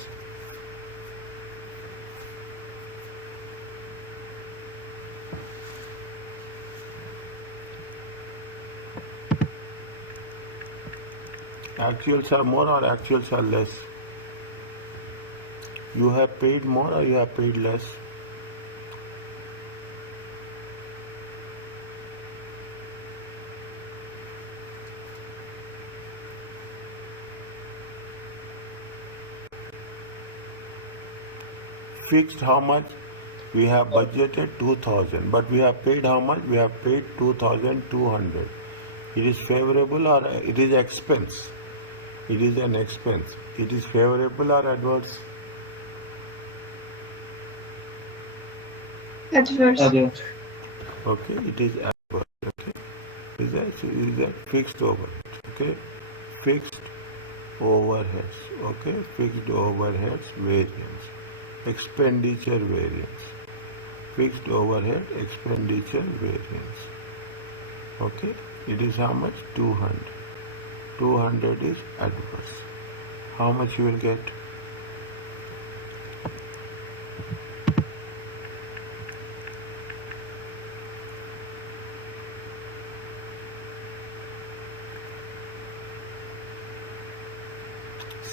Actuals are more or actuals are less? You have paid more or you have paid less? Fixed how much? We have budgeted 2000, but we have paid how much? We have paid 2200. It is favorable or it is expense? It is an expense. It is favorable or adverse? Adverse. Adverse. Okay, it is adverse. Okay, is that fixed overheads? Okay, fixed overheads. Okay, fixed overheads variance, expenditure variance, fixed overhead expenditure variance. Okay, it is how much? 200. 200 is adverse. How much you will get?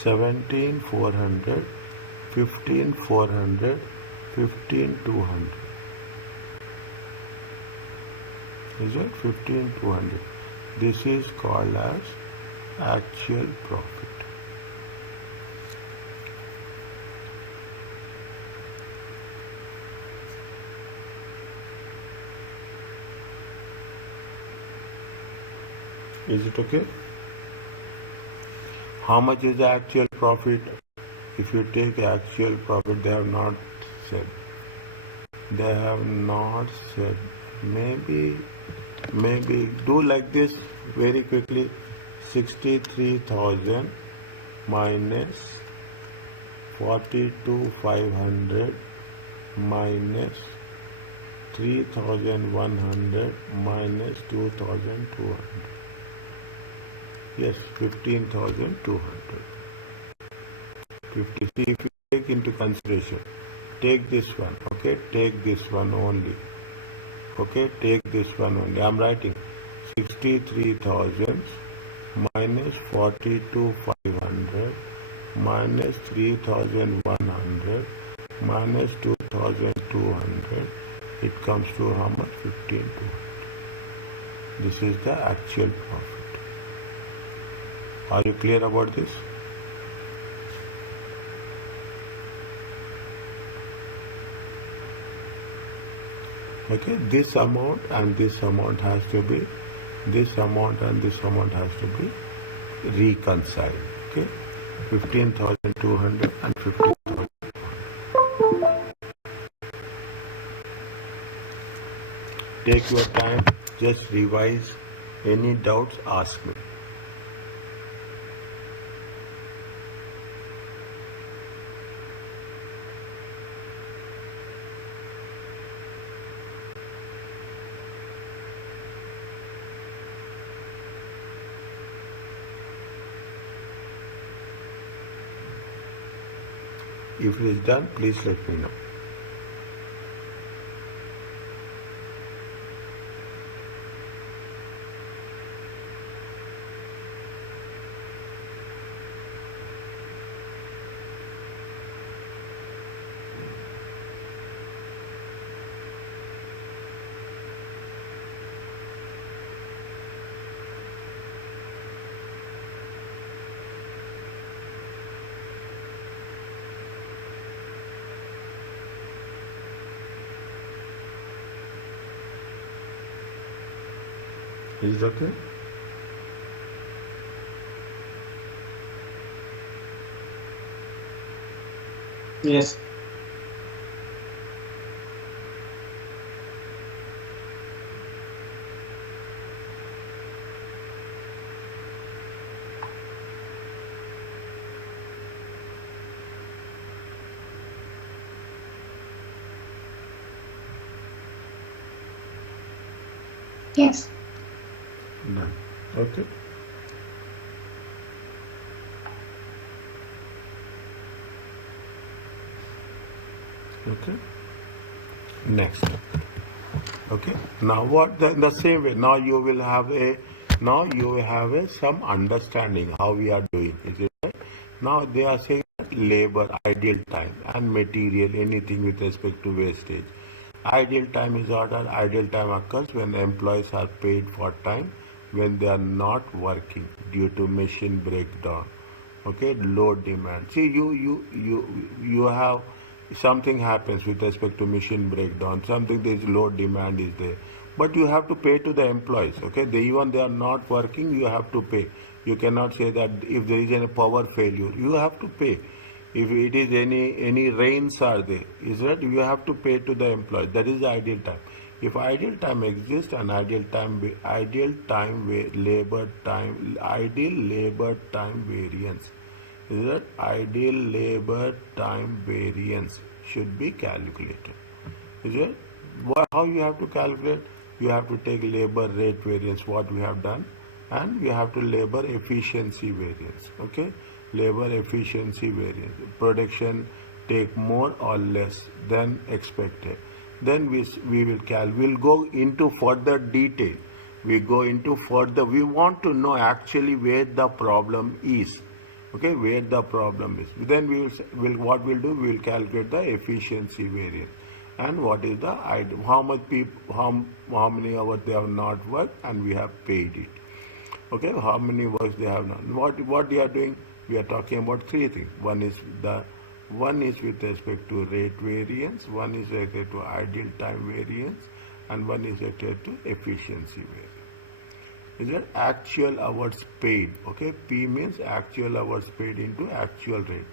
$17,400, $15,400, $15,200. Is it 15,200? This is called as actual profit. Is it okay? How much is the actual profit? If you take actual profit, they have not said. They have not said. Maybe do like this very quickly. 63,000 minus 42,500 minus 3,100 minus 2,200. Yes, 15,200. 50. See, if you take into consideration, take this one, okay? Take this one only. Okay, take this one only. I'm writing 63,000 minus 42,500 minus 3,100 minus 2,200. It comes to how much? 15,200. This is the actual profit. Are you clear about this? Okay, this amount and this amount has to be, this amount and this amount has to be reconciled. Okay, 15,200 and 15,000. Take your time, just revise. Any doubts, ask me. If it is done, please let me know. Is it okay? Yes. Yes. Done. Okay. Okay. Next. Okay. Now what? In the same way. Now you will have a. Now you will have a some understanding how we are doing. Is it right? Now they are saying labor, ideal time, and material, anything with respect to wastage. Ideal time is order. Ideal time occurs when employees are paid for time when they are not working due to machine breakdown. Okay, low demand. See, you have something happens with respect to machine breakdown. Something there is low demand is there, but you have to pay to the employees. Okay, even they are not working, you have to pay. You cannot say that if there is any power failure, you have to pay. If it is any rains are there, is that you have to pay to the employees. That is the ideal time. If ideal time exists, and ideal labor time variance, is that ideal labor time variance should be calculated. Is it? How you have to calculate? You have to take labor rate variance, what we have done, and we have to labor efficiency variance. Okay, labor efficiency variance. Production take more or less than expected. Then we'll go into further detail. We go into further. We want to know actually where the problem is. Okay, where the problem is. Then what we'll do, we'll calculate the efficiency variance, and what is the how much people, how many hours they have not worked, and we have paid it. Okay, how many works they have not. What they are doing? We are talking about three things. One is with respect to rate variance, one is related to ideal time variance, and one is related to efficiency variance. Is that actual hours paid? Okay, P means actual hours paid into actual rate,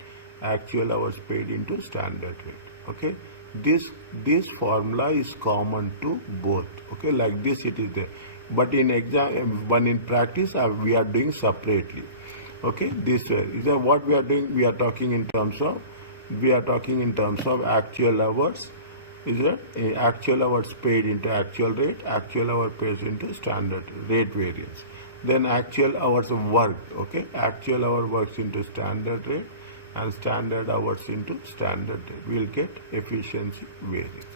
actual hours paid into standard rate. Okay, this formula is common to both. Okay, like this it is there, but in in practice we are doing separately. Okay, this way is that what we are doing. We are talking in terms of actual hours. Is that actual hours paid into actual rate, actual hours paid into standard rate variance. Then actual hours of work, okay, actual hour works into standard rate, and standard hours into standard rate. We'll get efficiency variance.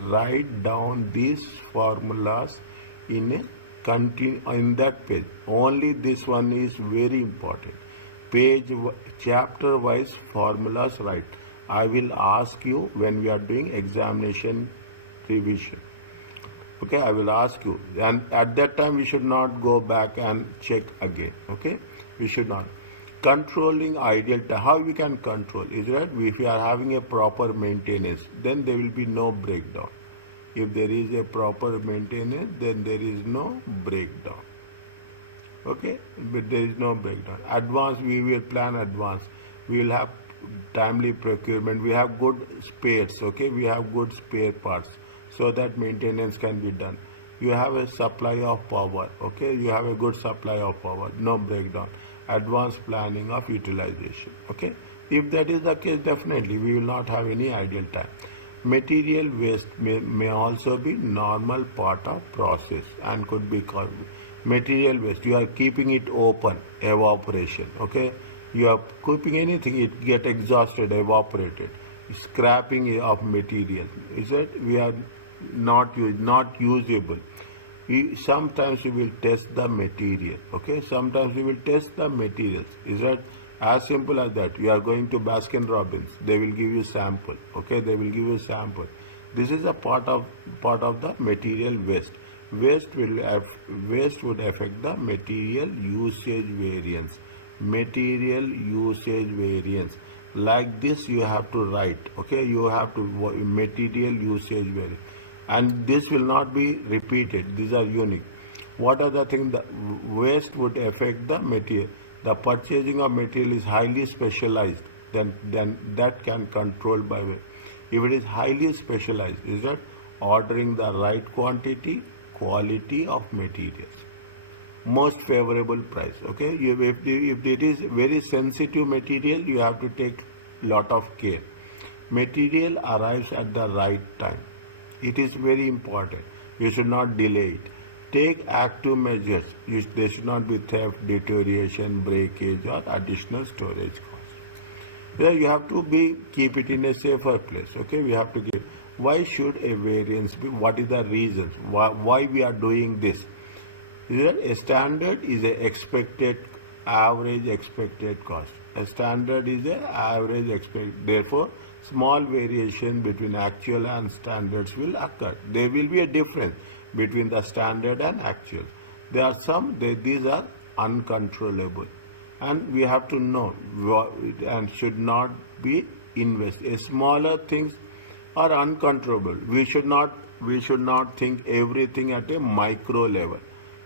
Write down these formulas in that page. Only this one is very important. Chapter wise formulas write. I will ask you when we are doing examination revision. Okay, I will ask you, and at that time we should not go back and check again. Okay, we should not. Controlling ideal time. How we can control? Is that if we are having a proper maintenance, then there will be no breakdown. If there is a proper maintenance, then there is no breakdown. Okay, but there is no breakdown. Advance, we will plan advance. We will have timely procurement. We have good spares. Okay, we have good spare parts so that maintenance can be done. You have a supply of power. Okay, you have a good supply of power. No breakdown. Advanced planning of utilization. Okay, if that is the case, definitely we will not have any ideal time. Material waste may also be normal part of process and could be called material waste. You are keeping it open, evaporation. Okay, you are keeping anything, it get exhausted, evaporated. Scrapping of material. Is that we are not usable. Sometimes we will test the material. Okay, sometimes we will test the materials. Is that as simple as that? You are going to Baskin Robbins, they will give you sample. Okay, they will give you sample. This is a part of the material waste. Waste would affect the material usage variance. Material usage variance. Like this you have to write. Okay, you have to material usage variance. And this will not be repeated. These are unique. What are the things that waste would affect the material? The purchasing of material is highly specialized. Then that can control by way. If it is highly specialized, is that ordering the right quantity, quality of materials, most favorable price. Okay, if it is very sensitive material, you have to take lot of care. Material arrives at the right time. It is very important. You should not delay it. Take active measures. There should not be theft, deterioration, breakage, or additional storage costs. Well, you have to keep it in a safer place. Okay, we have to give. Why should a variance be? What is the reasons? Why we are doing this? A standard is a average expected cost. A standard is a average expected. Therefore, small variation between actual and standards will occur. There will be a difference between the standard and actual. There are these are uncontrollable, and we have to know and should not be invested. Smaller things are uncontrollable. We should not think everything at a micro level.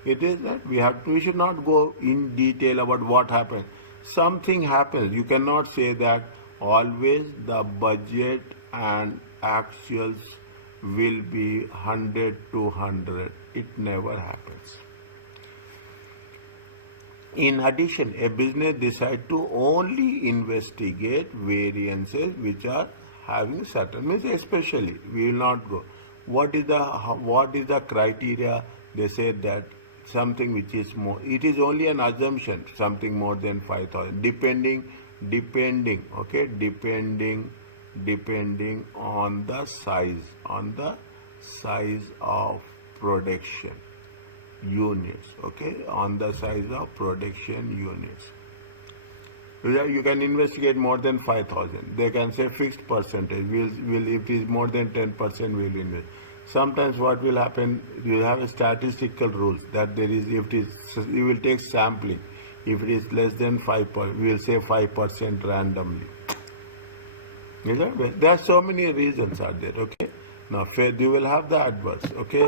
It is that we should not go in detail about what happened. Something happens. You cannot say that always the budget and actuals will be 100 to 100. It never happens. In addition, a business decides to only investigate variances which are having certain means, especially we will not go. What is the criteria? They said that something which is more, it is only an assumption, something more than 5,000, depending on the size of production units. Okay, on the size of production units. You can investigate more than 5,000. They can say fixed percentage. Will if it is more than 10%, we'll invest. Sometimes what will happen, you have a statistical rules that there is, if it is, you will take sampling. If it is less than 5%, we will say 5% randomly. There are so many reasons are there. Okay. Now you will have the adverse. Okay.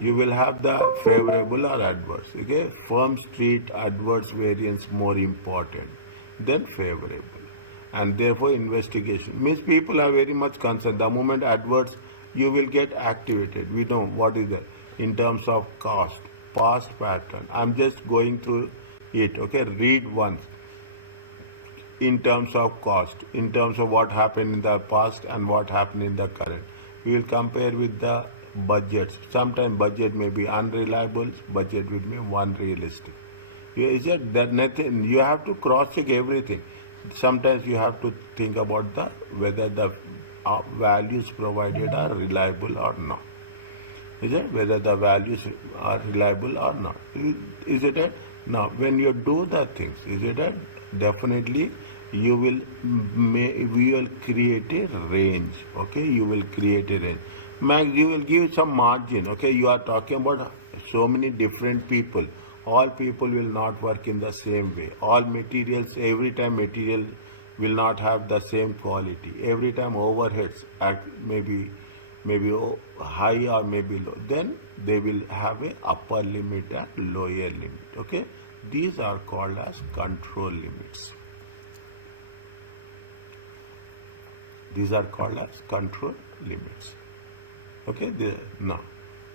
You will have the favorable or adverse. Okay. Firms treat adverse variance more important than favorable, and therefore investigation means people are very much concerned. The moment adverse, you will get activated. We know what is that in terms of cost, past pattern. I'm just going through it. Okay, read once. In terms of cost, in terms of what happened in the past and what happened in the current. We will compare with the budgets. Sometimes budget may be unreliable, budget will be unrealistic. Is it that nothing? You have to cross-check everything. Sometimes you have to think about whether the values provided are reliable or not. Is it whether the values are reliable or not? Is it a now when you do the things? Is it a definitely we will create a range. Okay, you will create a range. Max, you will give some margin. Okay, you are talking about so many different people. All people will not work in the same way. All materials, every time material will not have the same quality. Every time overheads maybe high or maybe low. Then they will have a upper limit and lower limit. Okay, these are called as control limits. These are called as control limits. Okay, now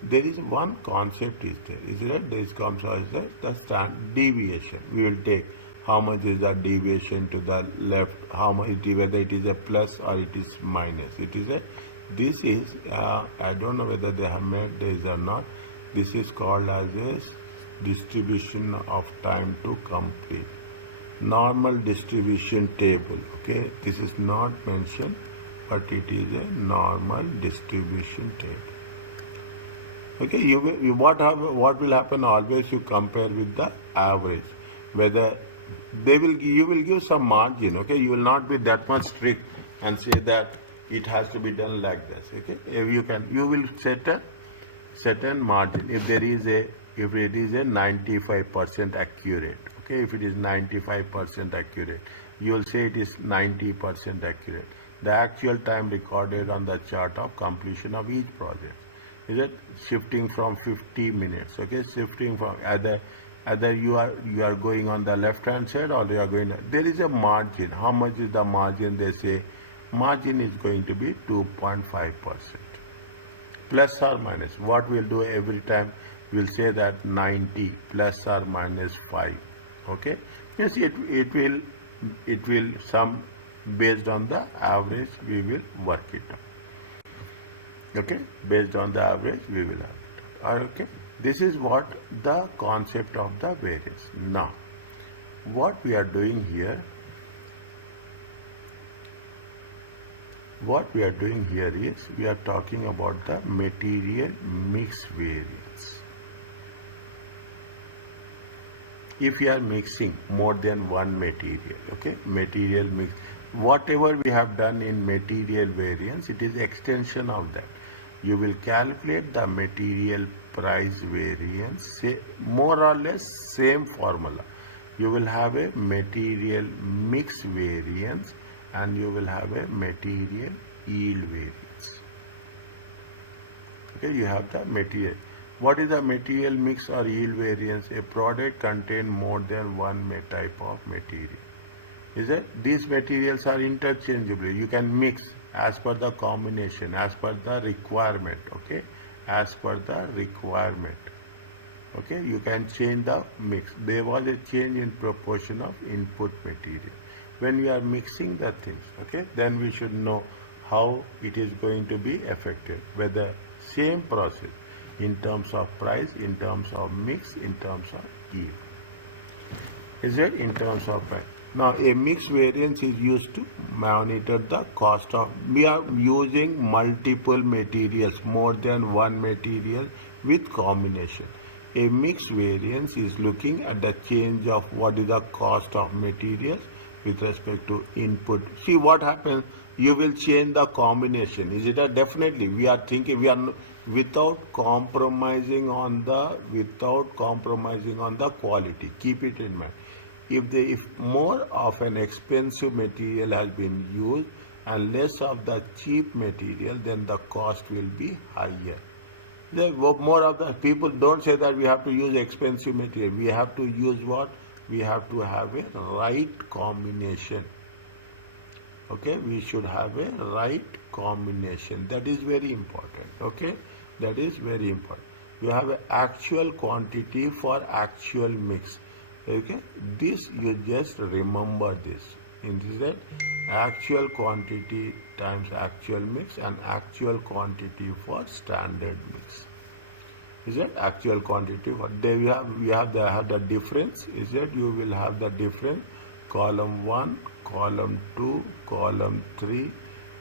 there is one concept is there. Is it? This concept is the standard deviation. We will take how much is the deviation to the left, how much whether it is a plus or it is minus. This is I don't know whether they have made this or not. This is called as a distribution of time to complete. Normal distribution table. Okay, this is not mentioned, but it is a normal distribution table. Okay, what will happen always? You compare with the average. Whether you will give some margin. Okay, you will not be that much strict and say that it has to be done like this. Okay, you will set a certain margin. If it is a 95% accurate. Okay, if it is 95% accurate, you will say it is 90% accurate. The actual time recorded on the chart of completion of each project. Is it shifting from 50 minutes? Okay, shifting from either you are going on the left hand side or you are going. There is a margin. How much is the margin? They say margin is going to be 2.5%. Plus or minus. What we'll do every time, we'll say that 90 plus or minus 5. Okay. Yes, it will some based on the average we will work it out. Okay, based on the average we will have it. Okay, This is what the concept of the variance. Now, what we are doing here is we are talking about the material mix variance. If you are mixing more than one material, okay, material mix, whatever we have done in material variance, it is extension of that. You will calculate the material price variance, say more or less same formula. You will have a material mix variance and you will have a material yield variance. Okay, you have the material. What is the material mix or yield variance? A product contains more than one type of material. Is it? These materials are interchangeable. You can mix as per the combination, as per the requirement. Okay, as per the requirement. Okay, you can change the mix. There was a change in proportion of input material. When we are mixing the things, okay, then we should know how it is going to be affected. Whether same process in terms of price, in terms of mix, in terms of yield. Is it in terms of price? Now, a mix variance is used to monitor the cost of. We are using multiple materials, more than one material with combination. A mix variance is looking at the change of what is the cost of materials with respect to input. See what happens, you will change the combination. Is it a definitely? We are thinking, we are without compromising on the quality. Keep it in mind. If more of an expensive material has been used and less of the cheap material, then the cost will be higher. More of the people don't say that we have to use expensive material. We have to use what? We have to have a right combination. Okay, we should have a right combination. That is very important. Okay, that is very important. We have an actual quantity for actual mix. Okay, this you just remember this. In this that actual quantity times actual mix and actual quantity for standard mix. Is it actual quantity? What there we have the difference. Is it you will have the difference? Column 1, column 2, column 3,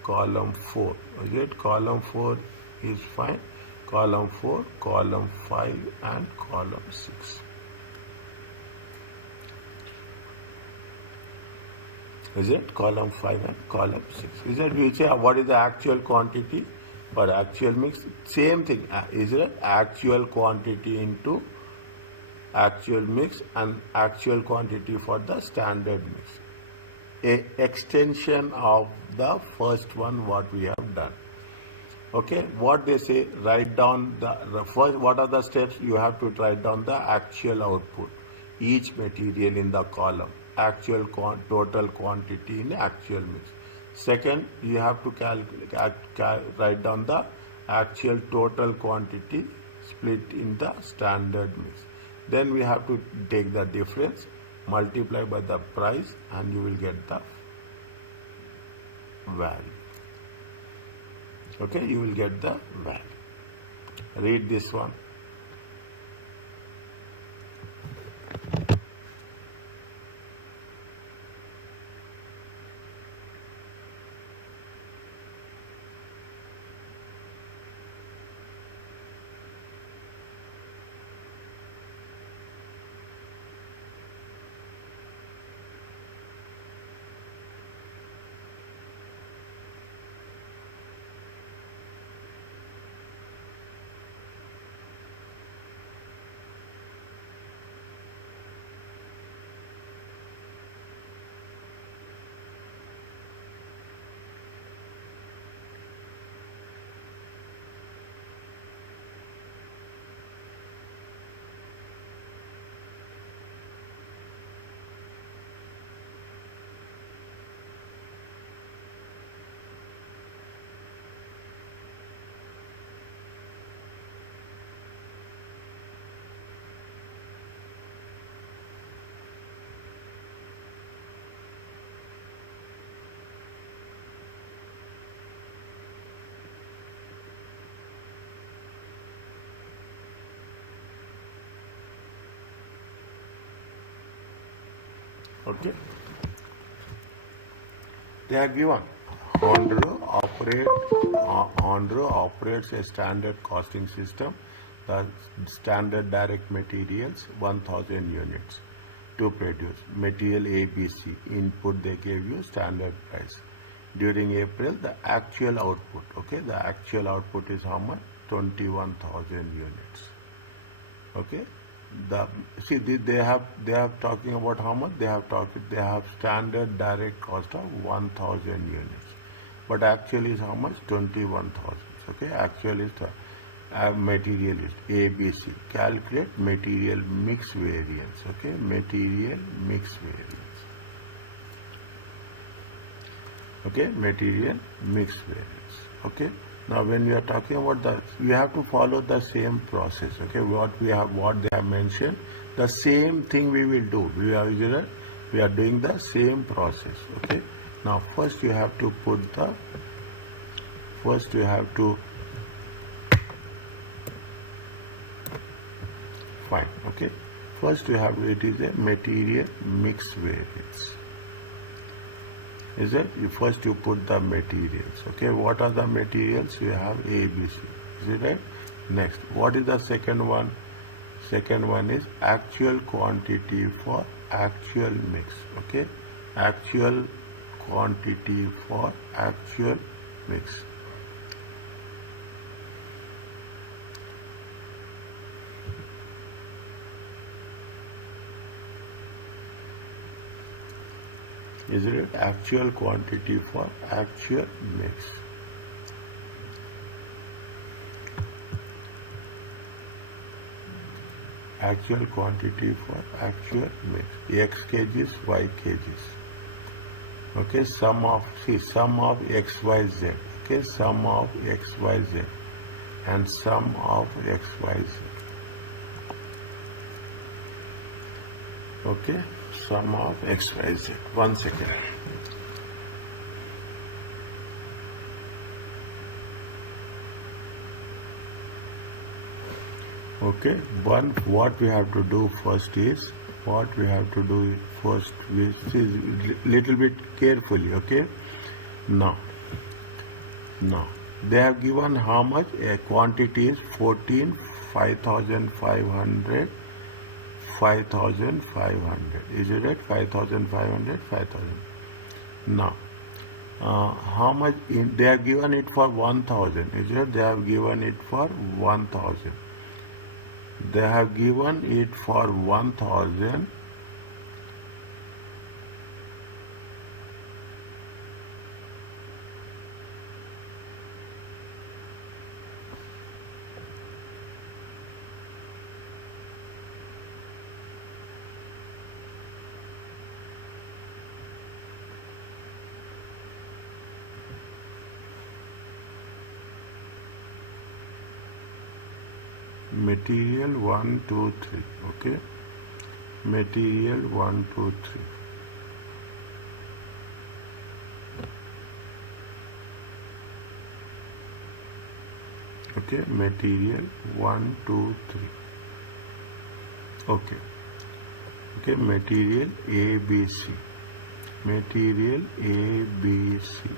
column 4. Is it column 4 is fine? Column 4, column 5, and column 6. Is it column 5 and column 6? Is it we say what is the actual quantity for actual mix? Same thing. Is it actual quantity into actual mix and actual quantity for the standard mix? A extension of the first one what we have done. Okay, what they say, write down the first. What are the steps? You have to write down the actual output, each material in the column, actual total quantity in actual mix. Second, you have to write down the actual total quantity split in the standard mix. Then we have to take the difference, multiply by the price, and you will get the value. Okay, you will get the value. Read this one. Okay. They are given. Hondro operates a standard costing system. The standard direct materials 1000 units to produce material ABC. Input they gave you standard price. During April, the actual output. Okay, the actual output is how much? 21,000 units. Okay, they have talking about how much they have standard direct cost of 1,000 units, but actually is how much? 21,000. Okay, actually is material is ABC. Calculate material mix variance. Okay, material mix variance. Okay, material mix variance. Okay, now when we are talking about that, we have to follow the same process. Okay, what they have mentioned, the same thing we will do. We are doing the same process. Okay, now first you have to fine. Okay, first it is a material mix variance. Is it? First you put the materials. Okay, what are the materials? We have A, B, C. Is it right? Next, what is the second one? Second one is actual quantity for actual mix. Okay, actual quantity for actual mix. Is it actual quantity for actual mix? Actual quantity for actual mix. X kgs, Y kgs. Okay, sum of X, Y, Z. Okay, sum of X, Y, Z. And sum of X, Y, Z. Okay, sum of X, Y, Z. 1 second. Okay, what we have to do first is, see little bit carefully. Okay, now they have given how much? A quantity is 14, 5,500. 5,500. Is it right? 5,500, 5,000. Now, how much they have given it for 1,000? Is it? They have given it for 1,000. They have given it for 1,000. Material 1, 2, 3. Okay, material 1, 2, 3. Okay, material 1, 2, 3. Okay, material ABC. Material ABC.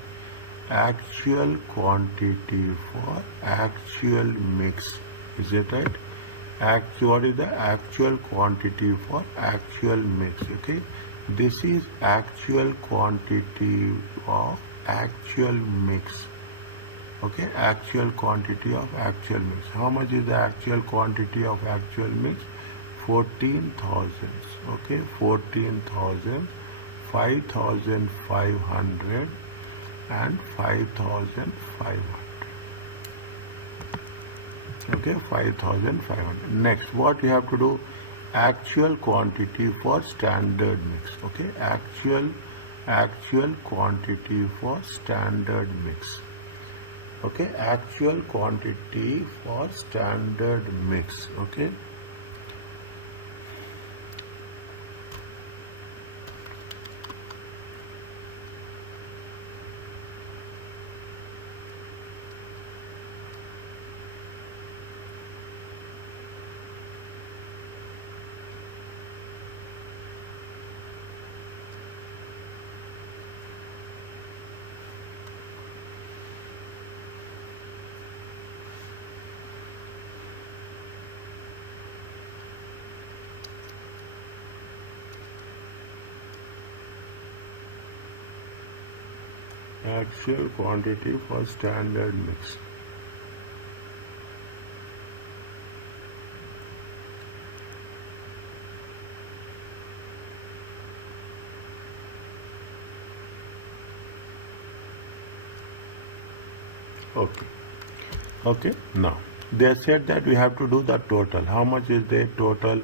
Actual quantity for actual mix. Is it right? What is the actual quantity for actual mix? Okay, this is actual quantity of actual mix. Okay, actual quantity of actual mix. How much is the actual quantity of actual mix? 14,000. Okay, 14,000, 5,500 and 5,500. Okay, 5,500. Next, what you have to do? Actual quantity for standard mix. Okay, actual quantity for standard mix. Okay, actual quantity for standard mix. Okay, Actual quantity for standard mix. Okay. Okay. Now, they said that we have to do the total. How much is the total?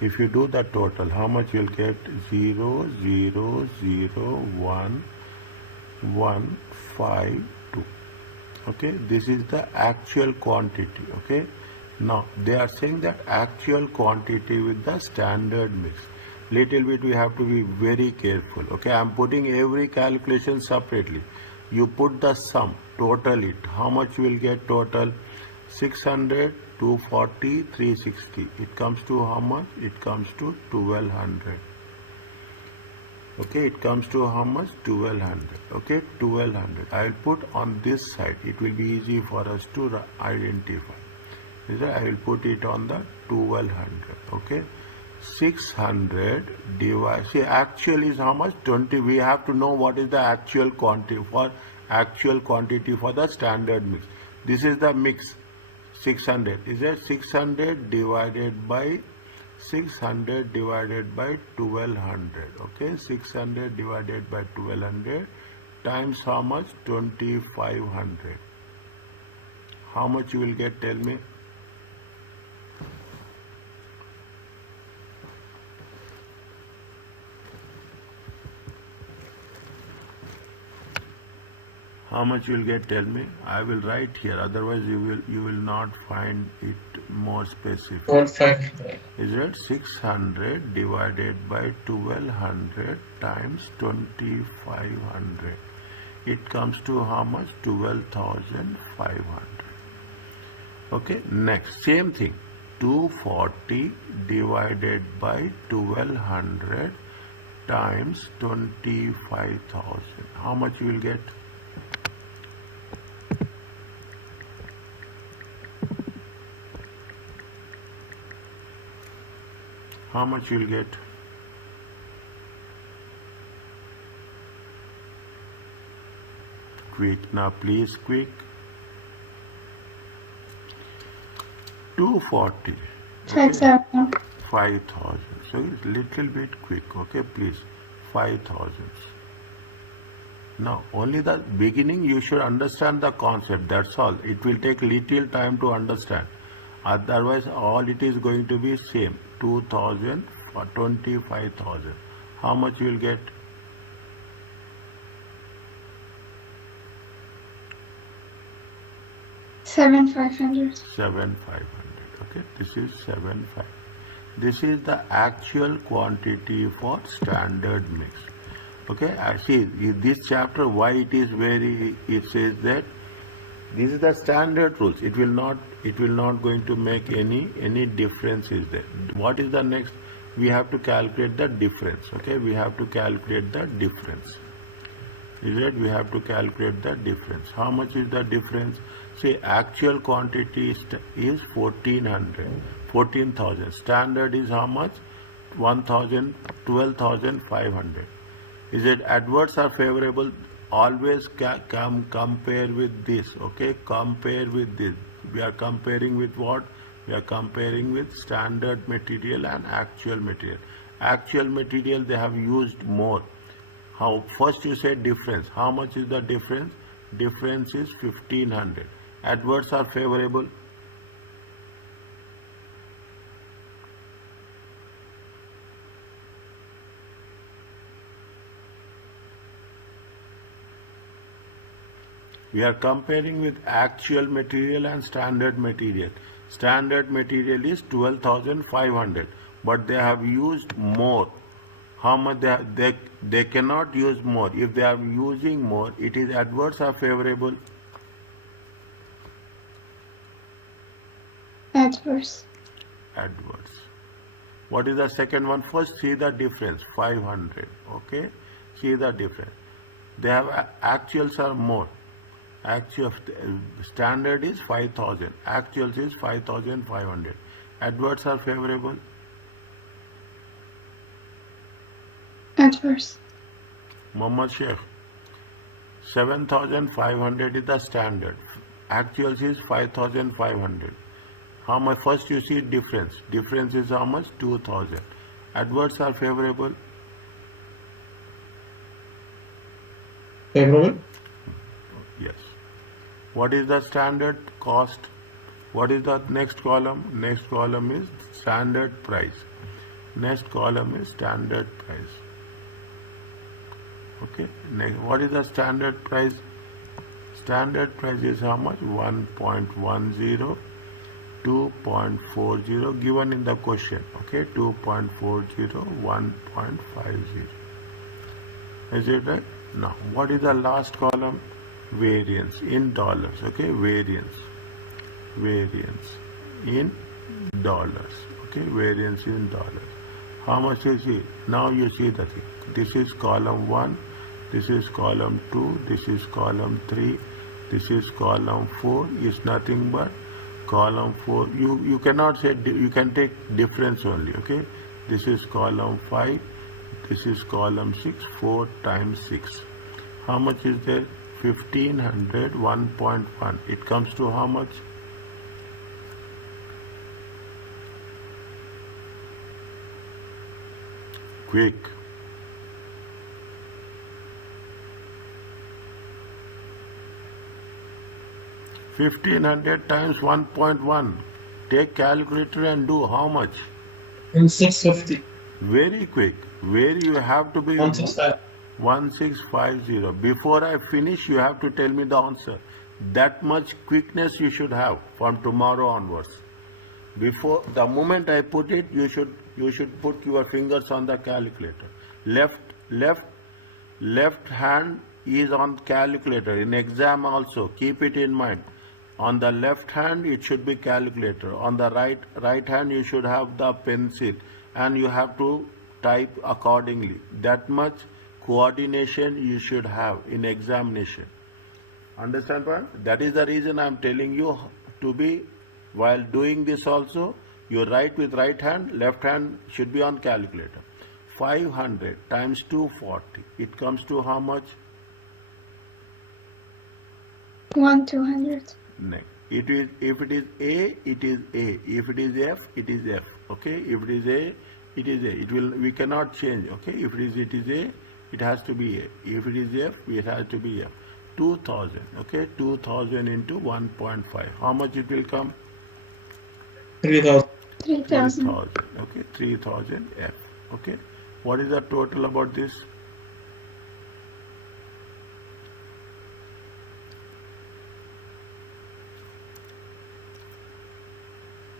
If you do the total, how much you'll get? 0, 0, 0, 1, 1, 5, 2. Okay, this is the actual quantity. Okay, now they are saying that actual quantity with the standard mix. Little bit we have to be very careful. Okay, I'm putting every calculation separately. You put the sum, total it. How much you will get total? 600, 240, 360. It comes to how much? It comes to 1200. Okay, it comes to how much? 1200. Okay, 1200. I will put on this side. It will be easy for us to identify. I will put it on the 1200. Okay, 600 divided. See, actual is how much? 20. We have to know what is the actual quantity for the standard mix. This is the mix. 600. Is that 600 divided by 600 divided by 1200. Okay, 600 divided by 1200 times how much? 2500. How much you will get? Tell me. How much you will get? Tell me. I will write here. Otherwise, you will not find it more specific. 1,500. Is it 600 divided by 1200 times 2500? It comes to how much? 12,500. Okay. Next, same thing. 240 divided by 1200 times 25,000. How much you will get? How much you will get? Quick now, please, quick. 240. Okay. 5,000. 5,000. So it's little bit quick. Okay, please. 5,000. Now, only the beginning you should understand the concept. That's all. It will take little time to understand. Otherwise, all it is going to be same. 2,000 for 25,000. How much you will get? $7,500. 7,500. Okay, this is 7,500. This is the actual quantity for standard mix. Okay, I see this chapter why it is very. It says that this is the standard rules. It will not going to make any difference is there. What is the next? We have to calculate the difference. Okay, we have to calculate the difference. Is it? We have to calculate the difference. How much is the difference? Say actual quantity is 14,000. Standard is how much? 1,000, 12,500. Is it adverse or favorable? Always compare with this. Okay, compare with this. We are comparing with what? We are comparing with standard material and actual material. Actual material they have used more. How? First you say difference. How much is the difference? Difference is 1,500. Adverse or favorable? We are comparing with actual material and standard material. Standard material is 12,500, but they have used more. How much they cannot use more. If they are using more, it is adverse or favorable? Adverse. Adverse. What is the second one? First, see the difference. 500. Okay, see the difference. They have actuals are more. Actual standard is 5,000. Actuals is 5,500. Adverse are favorable? Adverse. Muhammad Sheikh. 7,500 is the standard. Actuals is 5,500. How much? First you see difference. Difference is how much? 2,000. Adverse or favorable? Favorable. Yes. What is the standard cost? What is the next column? Next column is standard price. Next column is standard price. Okay. Next, what is the standard price? Standard price is how much? 1.10, 2.40 given in the question. Okay. 2.40, 1.50. Is it right? Now, what is the last column? Variance in dollars. Okay. Variance in dollars. Okay. Variance in dollars. How much you see? Now you see the thing. This is column 1, this is column 2, this is column 3, this is column 4, is nothing but column 4. You cannot say, you can take difference only, okay? This is column 5, this is column 6, 4 times 6. How much is there? 1500, 1.1. It comes to how much? Quick. 1500 times 1.1. Take calculator and do how much? 650. Very quick. Where you have to be 165. 1650. Before I finish, you have to tell me the answer. That much quickness you should have from tomorrow onwards. Before the moment I put it, you should put your fingers on the calculator. Left hand is on calculator. In exam also, keep it in mind. On the left hand, it should be calculator. On the right hand, you should have the pencil, and you have to type accordingly. That much coordination you should have in examination. Understand, right? That is the reason I am telling you to be, while doing this also, you write with right hand, left hand should be on calculator. 500 times 240, it comes to how much? 1,200. Next. It is, if it is A, it is A. If it is F, it is F. Okay. If it is A, it is A. It will. We cannot change. Okay. If it is A, it has to be A. If it is F, it has to be F. 2,000. Okay. 2,000 into 1.5. How much it will come? 3,000. 3,000. Okay. 3,000 F. Okay. What is the total about this?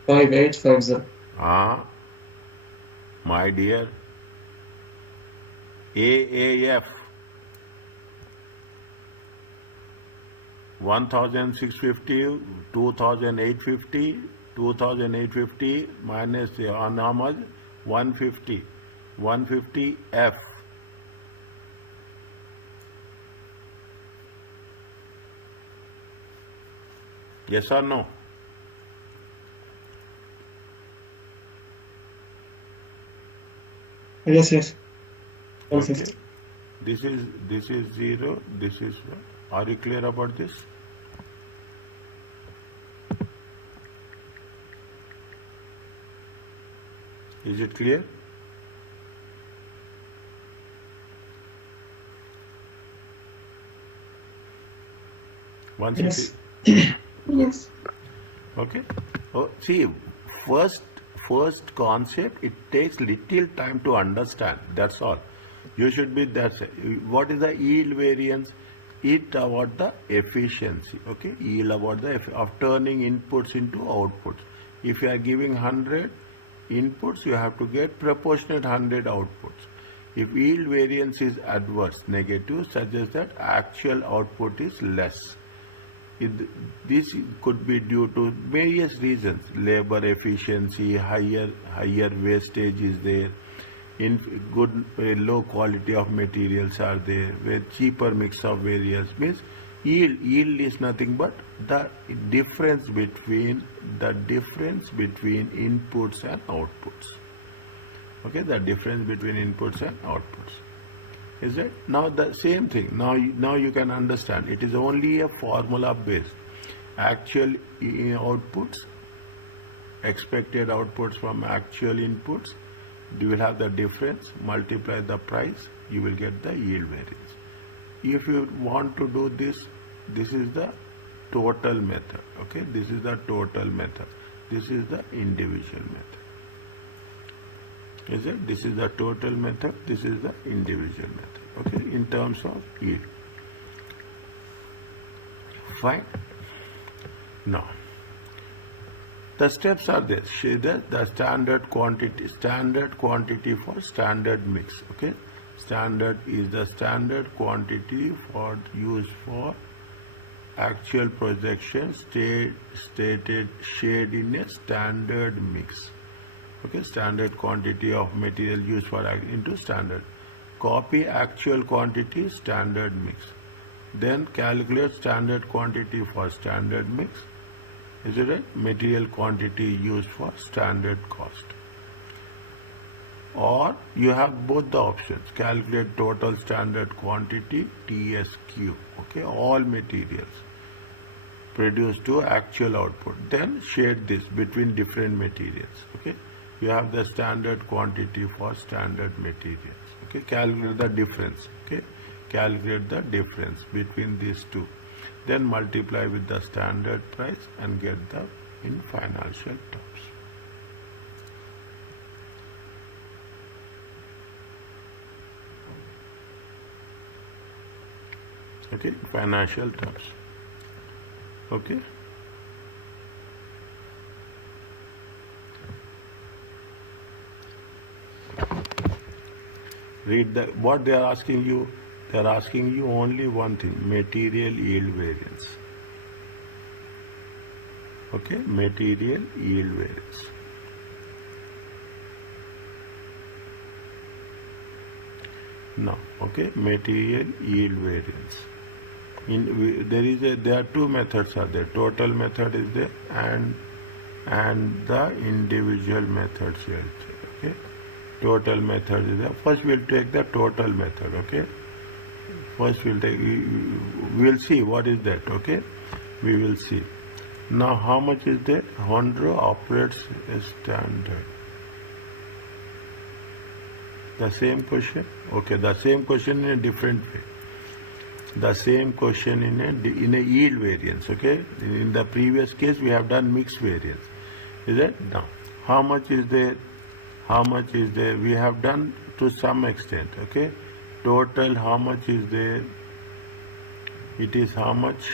$5,850. My dear, AAF 1,650, 2,850, 2,850 minus on how much? 150. 150 F. Yes or no? Yes. Okay. This is 0. This is 1. Are you clear about this? Is it clear? Once Yes. Yes. Okay. Oh, see, first concept, it takes little time to understand. That's all. You should be that. What is the yield variance? It about the efficiency. Okay. Yield about the of turning inputs into outputs. If you are giving 100 inputs, you have to get proportionate 100 outputs. If yield variance is adverse, negative, suggests that actual output is less. This could be due to various reasons. Labor efficiency, higher wastage is there, low quality of materials are there, with cheaper mix of various means yield is nothing but the difference between inputs and outputs. Okay, the difference between inputs and outputs. Is it? Now the same thing. Now you can understand. It is only a formula based. Actual outputs, expected outputs from actual inputs. You will have the difference. Multiply the price. You will get the yield variance. If you want to do this, this is the total method. Okay, this is the total method. This is the individual method. Is it? This is the total method. This is the individual method. Okay, in terms of yield. Fine. Now, the steps are there. The standard quantity for standard mix. Okay, standard is the standard quantity for used for actual projection stated shared in a standard mix. Okay, standard quantity of material used for into standard. Copy actual quantity standard mix. Then calculate standard quantity for standard mix. Is it right? Material quantity used for standard cost. Or you have both the options. Calculate total standard quantity TSQ. Okay, all materials produced to actual output. Then shade this between different materials. Okay, you have the standard quantity for standard materials. Okay, calculate the difference. Okay, calculate the difference between these two. Then multiply with the standard price and get the in financial terms. Okay, financial terms. Okay. Read what they are asking you. They are asking you only one thing: material yield variance. Okay, material yield variance. Now, okay, material yield variance. There are two methods are there. Total method is there and the individual methods here. Okay, total method is there. First, we'll take the total method. Okay, first we'll see what is that. Okay, we will see. Now, how much is there? Honro operates as standard. The same question. Okay, the same question in a different way. The same question in a yield variance. Okay, in the previous case we have done mixed variance. Is that? Now, how much is there? How much is there? We have done to some extent. Okay, total how much is there? It is how much?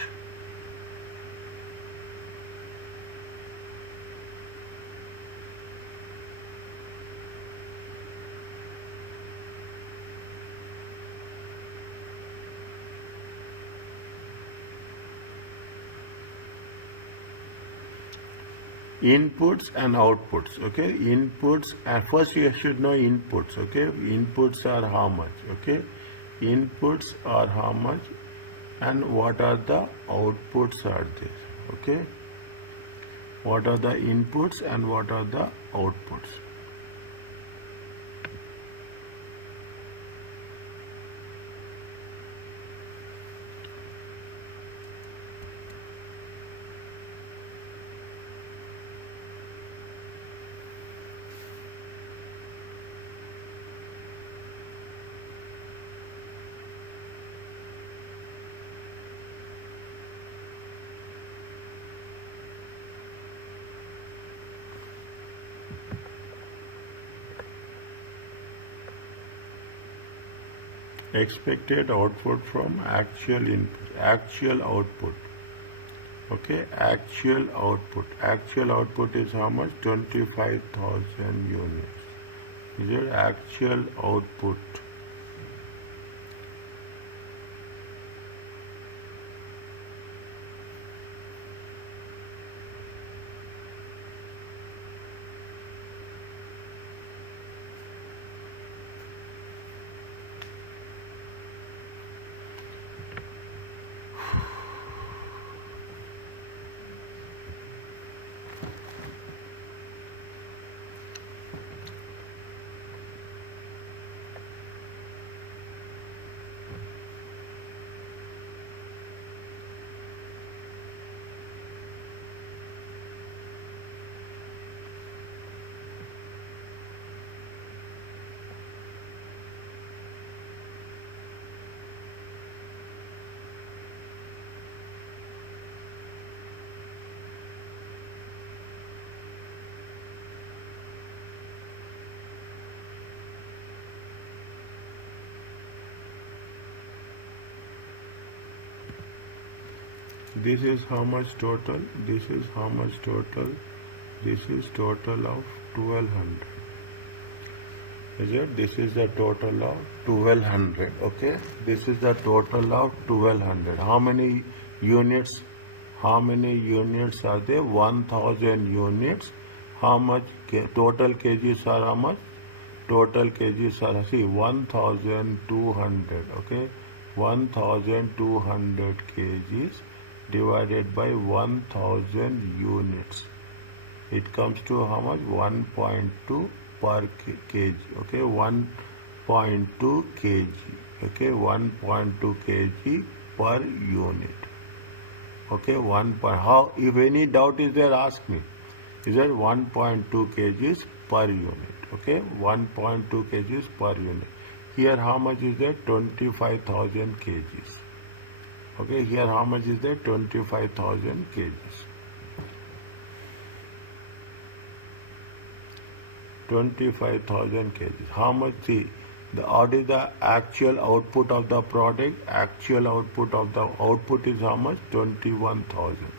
Inputs and outputs. Okay, inputs, and first you should know inputs. Okay, inputs are how much? Okay, inputs are how much, and what are the outputs are there? Okay, what are the inputs and what are the outputs? Expected output from actual output. Okay, actual output is how much? 25,000 units. Is your actual output. This is how much total? This is how much total? This is total of 1200. Is it? This is the total of 1200. Okay. This is the total of 1200. How many units? How many units are there? 1000 units. How much total kgs are how much? Total kgs are, see, 1200. Okay. 1200 kgs divided by 1000 units. It comes to how much? 1.2 per kg. Okay, 1.2 kg. Okay, 1.2 kg per unit. Okay, how, if any doubt is there, ask me. Is that 1.2 kgs per unit? Okay, 1.2 kgs per unit. Here how much is there? 25,000 kgs. Okay, here how much is there? 25,000 kgs. 25,000 kgs. How much? See, what is the actual output of the product? Actual output of the output is how much? 21,000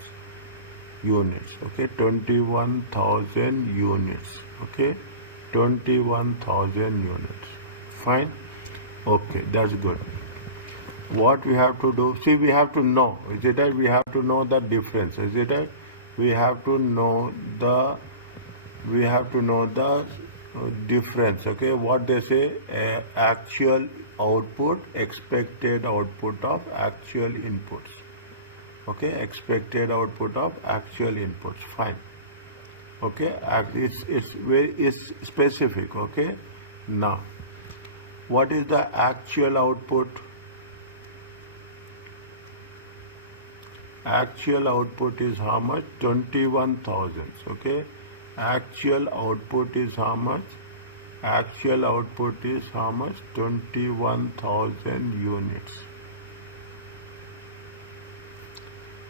units. Okay, 21,000 units. Okay, 21,000 units. Fine. Okay, that's good. What we have to do? See, we have to know. Is it that we have to know the difference? Is it that we have to know the difference? Okay, what they say, actual output, expected output of actual inputs. Okay, expected output of actual inputs. Fine. Okay, it's specific. Okay, now what is the actual output? Actual output is how much? 21,000. Okay, actual output is how much? Actual output is how much? 21,000 units.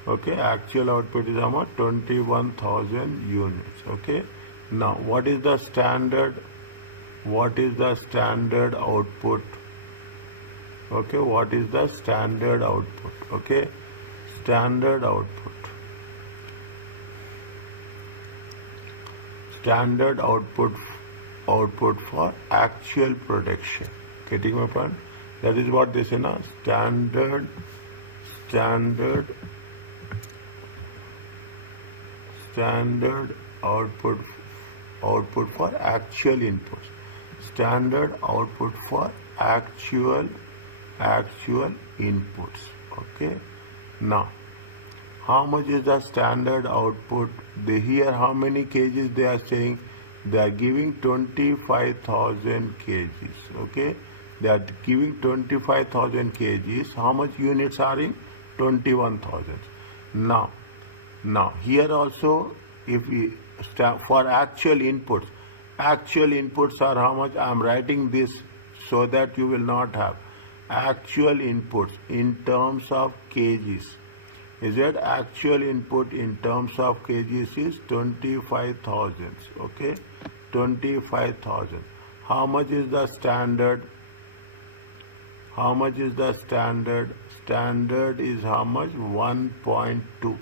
Okay, actual output is how much? 21,000 units. Okay, now what is the standard? What is the standard output? Okay, what is the standard output? Okay, standard output. Standard output for actual production. Getting my point? That is what they say now. Standard output for actual inputs. Standard output for actual inputs. Okay. Now, how much is the standard output? Here how many kgs they are saying? They are giving 25,000 kgs. Okay, they are giving 25,000 kgs. How much units are in? 21,000. Now here also, if we for actual inputs are how much? I am writing this so that you will not have actual inputs in terms of kgs. Is that actual input in terms of kgs is 25,000. Okay, 25,000. How much is the standard? How much is the standard? Standard is how much? 1.2.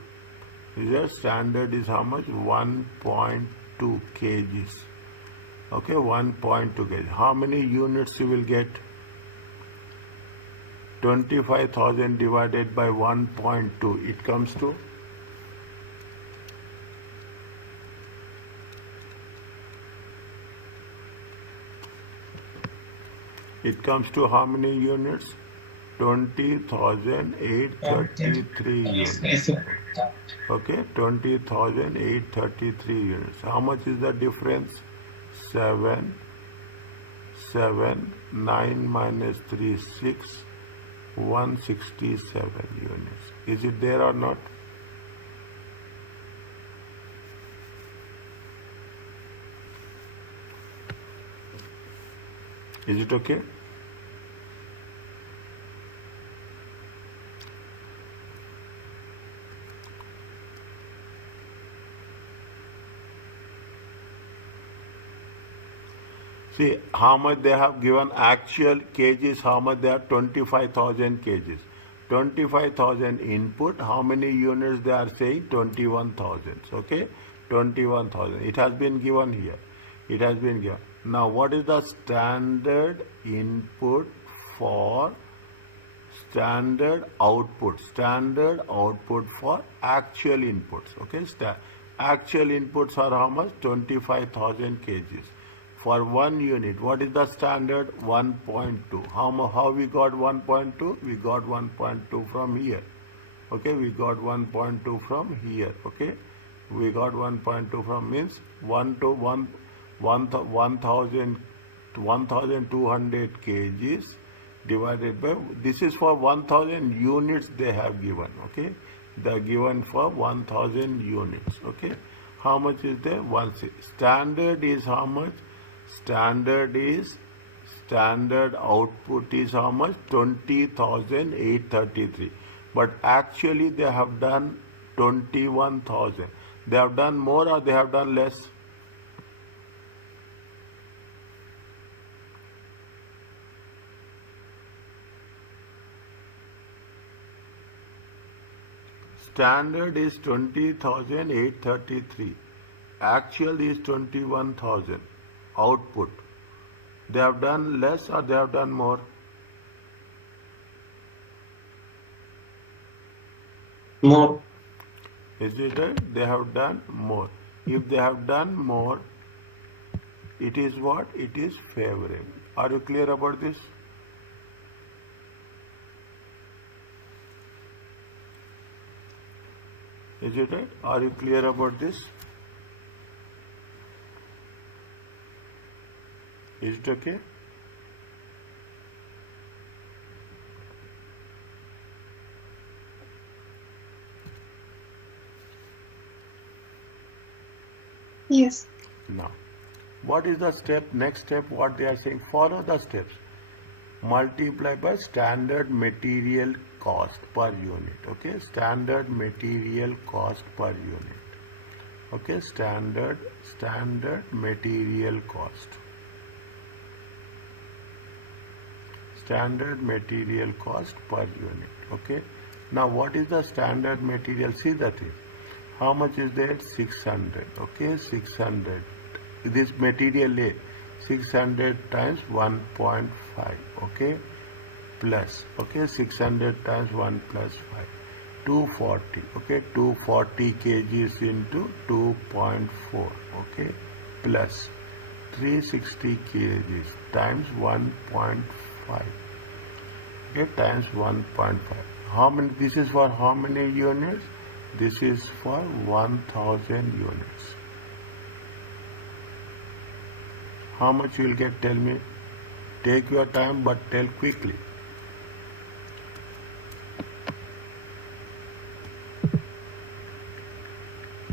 Is that standard is how much? 1.2 kgs. Okay, 1.2 kg. How many units you will get? 25,000 divided by 1.2. It comes to how many units? 20,833 units. Okay, 20,833 units. How much is the difference? 7, 9 minus 3, 6, 167 units. Is it there or not? Is it okay? See how much they have given actual kgs, how much they have? 25,000 kgs. 25,000 input. How many units they are saying? 21,000. Okay, 21,000. It has been given here. It has been given. Now, what is the standard input for standard output? Standard output for actual inputs. Okay, actual inputs are how much? 25,000 kgs. For 1 unit, what is the standard? 1.2. How we got 1.2? We got 1.2 from here. Okay, we got 1.2 from here. Okay, we got 1.2 from means 1,200 kgs divided by, this is for 1,000 units they have given. Okay, they are given for 1,000 units. Okay, how much is there? Standard is how much? Standard output is how much? 20,833. But actually they have done 21,000. They have done more or they have done less? Standard is 20,833. Actual is 21,000. Output. They have done less or they have done more? More. Is it right? They have done more. If they have done more, it is what? It is favorable. Are you clear about this? Is it right? Are you clear about this? Is it okay? Yes. Now, what is the step? Next step, what they are saying? Follow the steps. Multiply by standard material cost per unit. Okay, standard material cost per unit. Okay, standard material cost. Standard material cost per unit. Okay, now what is the standard material? See the thing. How much is there? 600. Okay, 600. This material A, 600 times 1.5. Okay, plus. Okay, 600 times 1 plus 5. 240. Okay, 240 kgs into 2.4. Okay, plus 360 kgs times 1.5. Okay, times 1.5. How many? This is for how many units? This is for 1,000 units. How much you will get? Tell me. Take your time, but tell quickly.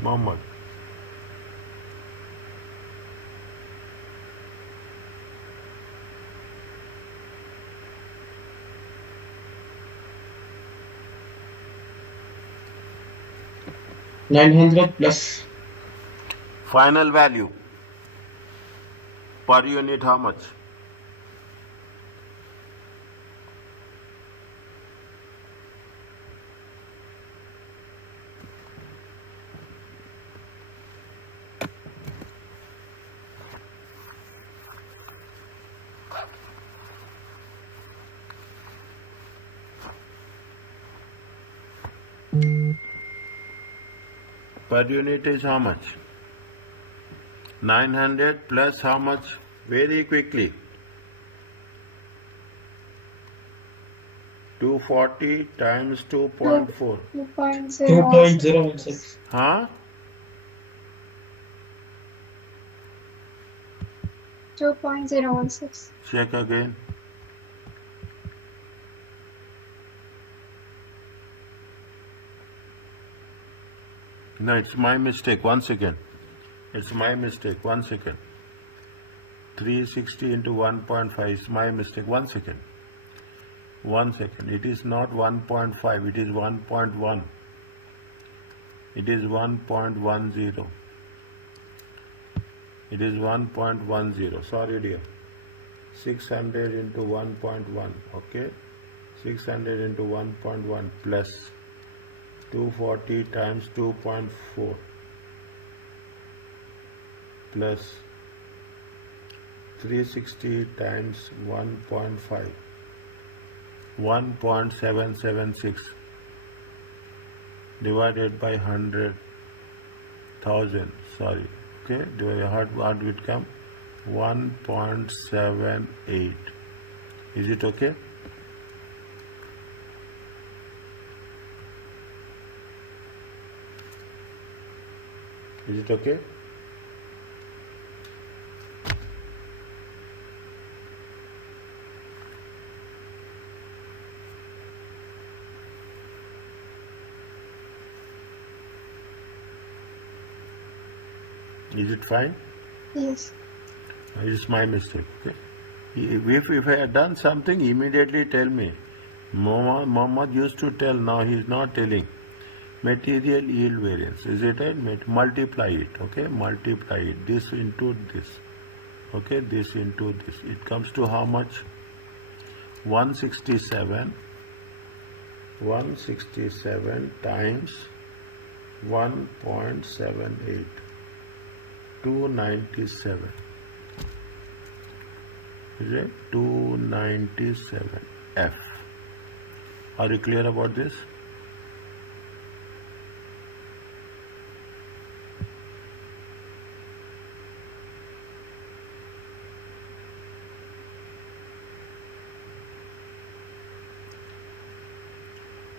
Mohammed. $900 plus Final value per unit how much? Per unit is how much? 900 plus how much? Very quickly. 240 times 2.4. 2.016. Huh? 2.016. Check again. No, it's my mistake. Once again. It's my mistake. 1 second. 360 into 1.5 is my mistake. 1 second. 1 second. It is not 1.5. It is 1.1. It is 1.10. It is 1.10. Sorry, dear. 600 into 1.1. Okay. 600 into 1.1 plus 240 times 2.4 plus 360 times 1.5 1.776 divided by 100,000, sorry, okay, what would come? 1.78. Is it okay? Is it okay? Is it fine? Yes. It's my mistake. Okay. If I had done something, immediately tell me. Muhammad used to tell. Now he is not telling. Material yield variance. Is it right? Multiply it. Okay. Multiply it. This into this. Okay. This into this. It comes to how much? 167. 167 times 1.78. 297. Is it 297 F? Are you clear about this?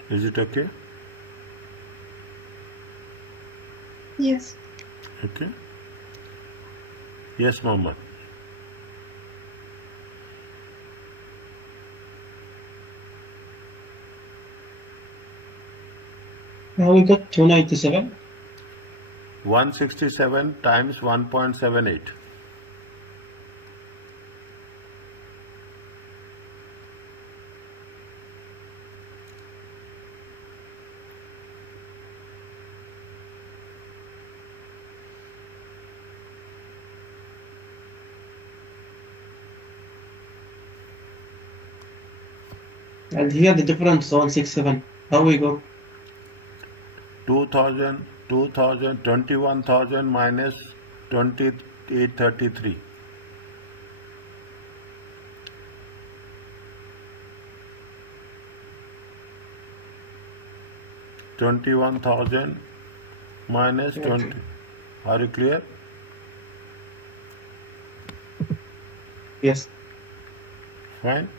Is it okay? Yes. Okay. Yes, Mohammed. Now we got 297. 167 times 1.78. And here the difference 167. How we go? 2000, 21,000 minus 2833. 21,000 minus 20. Are you clear? Yes. Fine.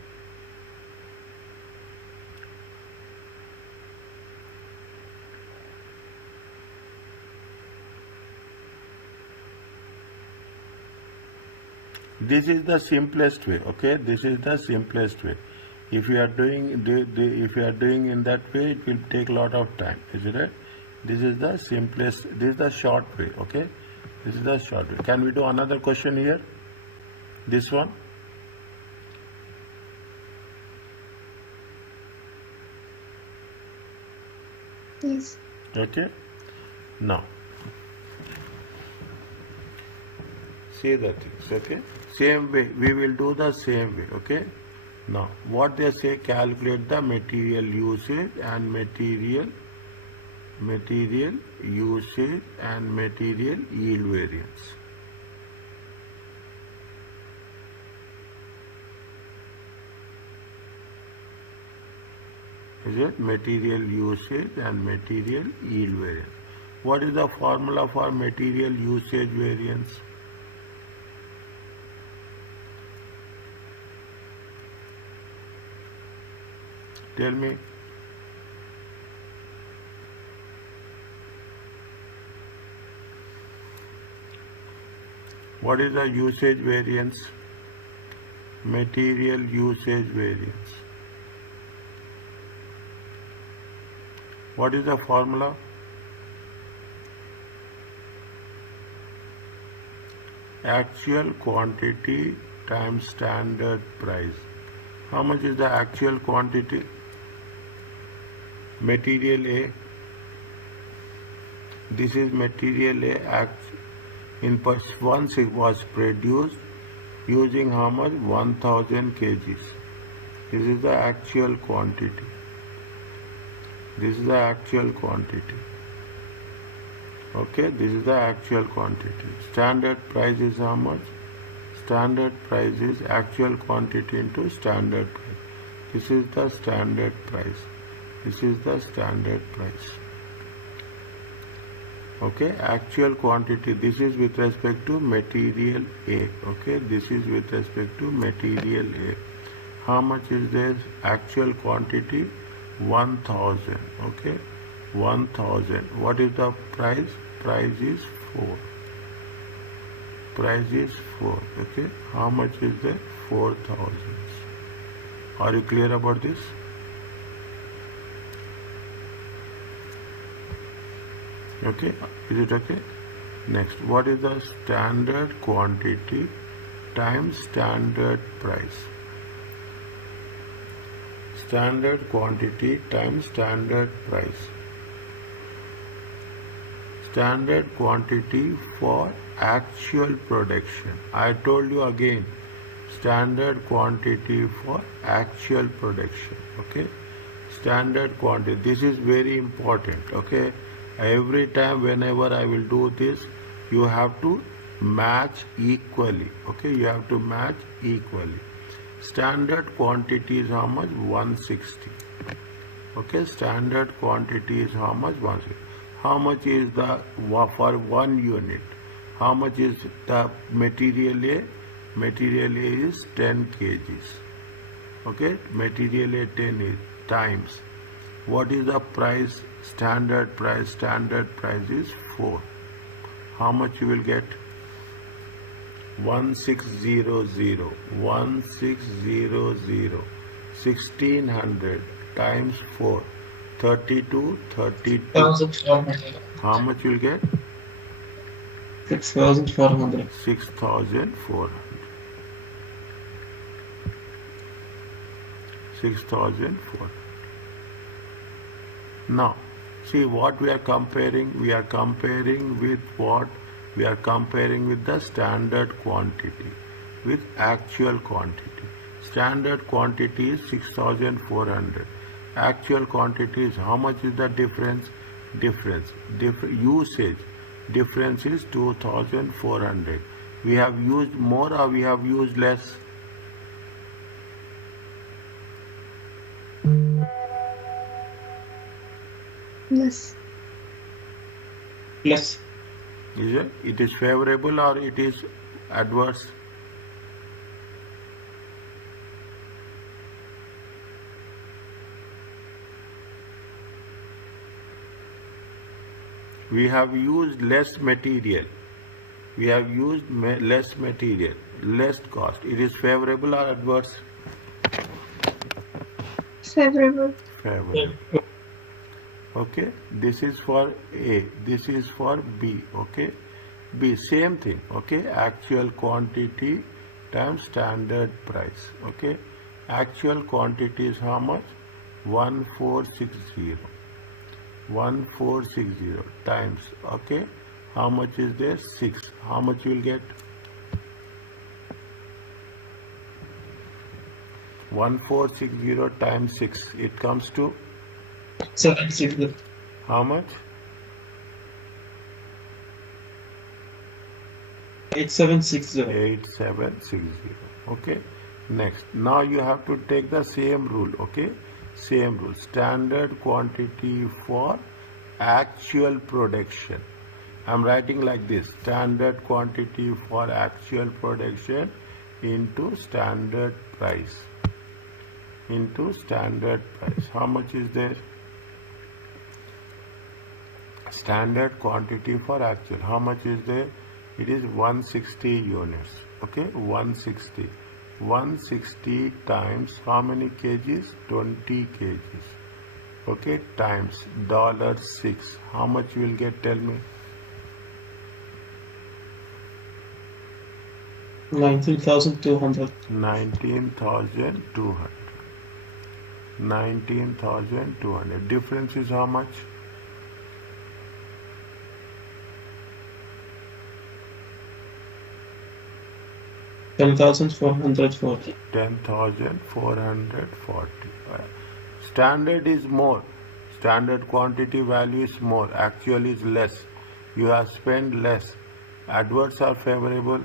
This is the simplest way. Okay, this is the simplest way. If you are doing if you are doing in that way, it will take a lot of time. Is it right? This is the simplest. This is the short way. Okay, this is the short way. Can we do another question here? This one. Yes. Okay. Now, see the things. Okay. Same way. We will do the same way. Okay. Now, what they say, calculate the material usage and material usage and material yield variance. Is it material usage and material yield variance? What is the formula for material usage variance? Tell me. What is the usage variance? Material usage variance. What is the formula? Actual quantity times standard price. How much is the actual quantity? Material A. This is material A. Once it was produced using how much? 1000 kgs. This is the actual quantity. This is the actual quantity. Okay, this is the actual quantity. Standard price is how much? Standard price is actual quantity into standard price. This is the standard price. This is the standard price. Okay, actual quantity. This is with respect to material A. Okay, this is with respect to material A. How much is there? Actual quantity 1000. Okay, 1000. What is the price? Price is 4. Price is 4. Okay, how much is there? 4000. Are you clear about this? Okay, is it okay? Next, what is the standard quantity times standard price? Standard quantity times standard price. Standard quantity for actual production. I told you again, standard quantity for actual production. Okay, standard quantity. This is very important. Okay, every time whenever I will do this, you have to match equally. Okay, you have to match equally. Standard quantity is how much? 160. Okay, standard quantity is how much? 160. How much is the for 1 unit? How much is the material A? Material A is 10 kgs. Okay, material A 10 is times. What is the price? Standard price. Standard price is 4. How much you will get? 1600. 1600. 1600 times 4. 32. 6,400. How much you will get? 6,400. 6400. 6400. Now, see what we are comparing. We are comparing with what? We are comparing with the standard quantity with actual quantity. Standard quantity is 6400. Actual quantity is how much is the difference? Usage. Difference is 2400. We have used more or we have used less? Yes. Plus. Is it? It is favorable or it is adverse? We have used less material. We have used less material, less cost. It is favorable or adverse? Favorable. Favorable. Okay, this is for A, this is for B. Okay, B, same thing. Okay, actual quantity times standard price. Okay, actual quantity is how much? 1460. 1460 times. Okay, how much is there? 6. How much you will get? 1460 times 6. It comes to 760. how much? 8760. 8760. Okay, next, now you have to take the same rule. Okay, same rule. Standard quantity for actual production. I'm writing like this: standard quantity for actual production into standard price. Into standard price. How much is there? Standard quantity for actual. How much is there? It is 160 units. Okay, 160. 160 times how many kgs? 20 kgs. Okay, times $6. How much you will get? Tell me. 19,200. 19,200. 19,200. Difference is how much? 10,440. 10,440. Standard is more. Standard quantity value is more. Actual is less. You have spent less. Adverse or favorable?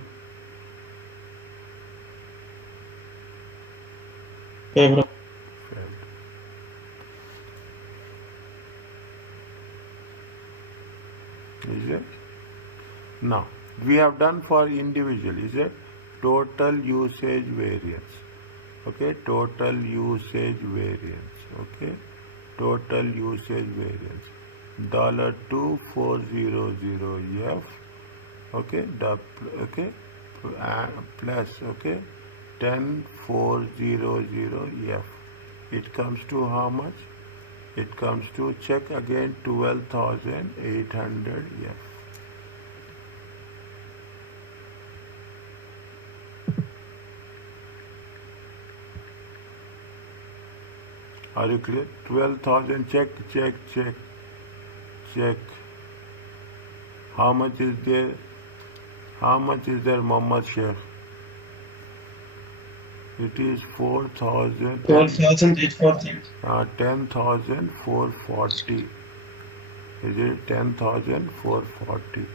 Favorable. Is it? Now, we have done for individual, is it? Total usage variance. Okay, total usage variance. Okay, total usage variance. $2400 F. Okay, okay, plus, okay, 10400 F. It comes to how much? It comes to, check again, 12,800 F. Are you clear? 12,000, check. How much is there? How much is there, Muhammad Sheikh? It is 4,000. 12,840. 10,440. Is it 10,440?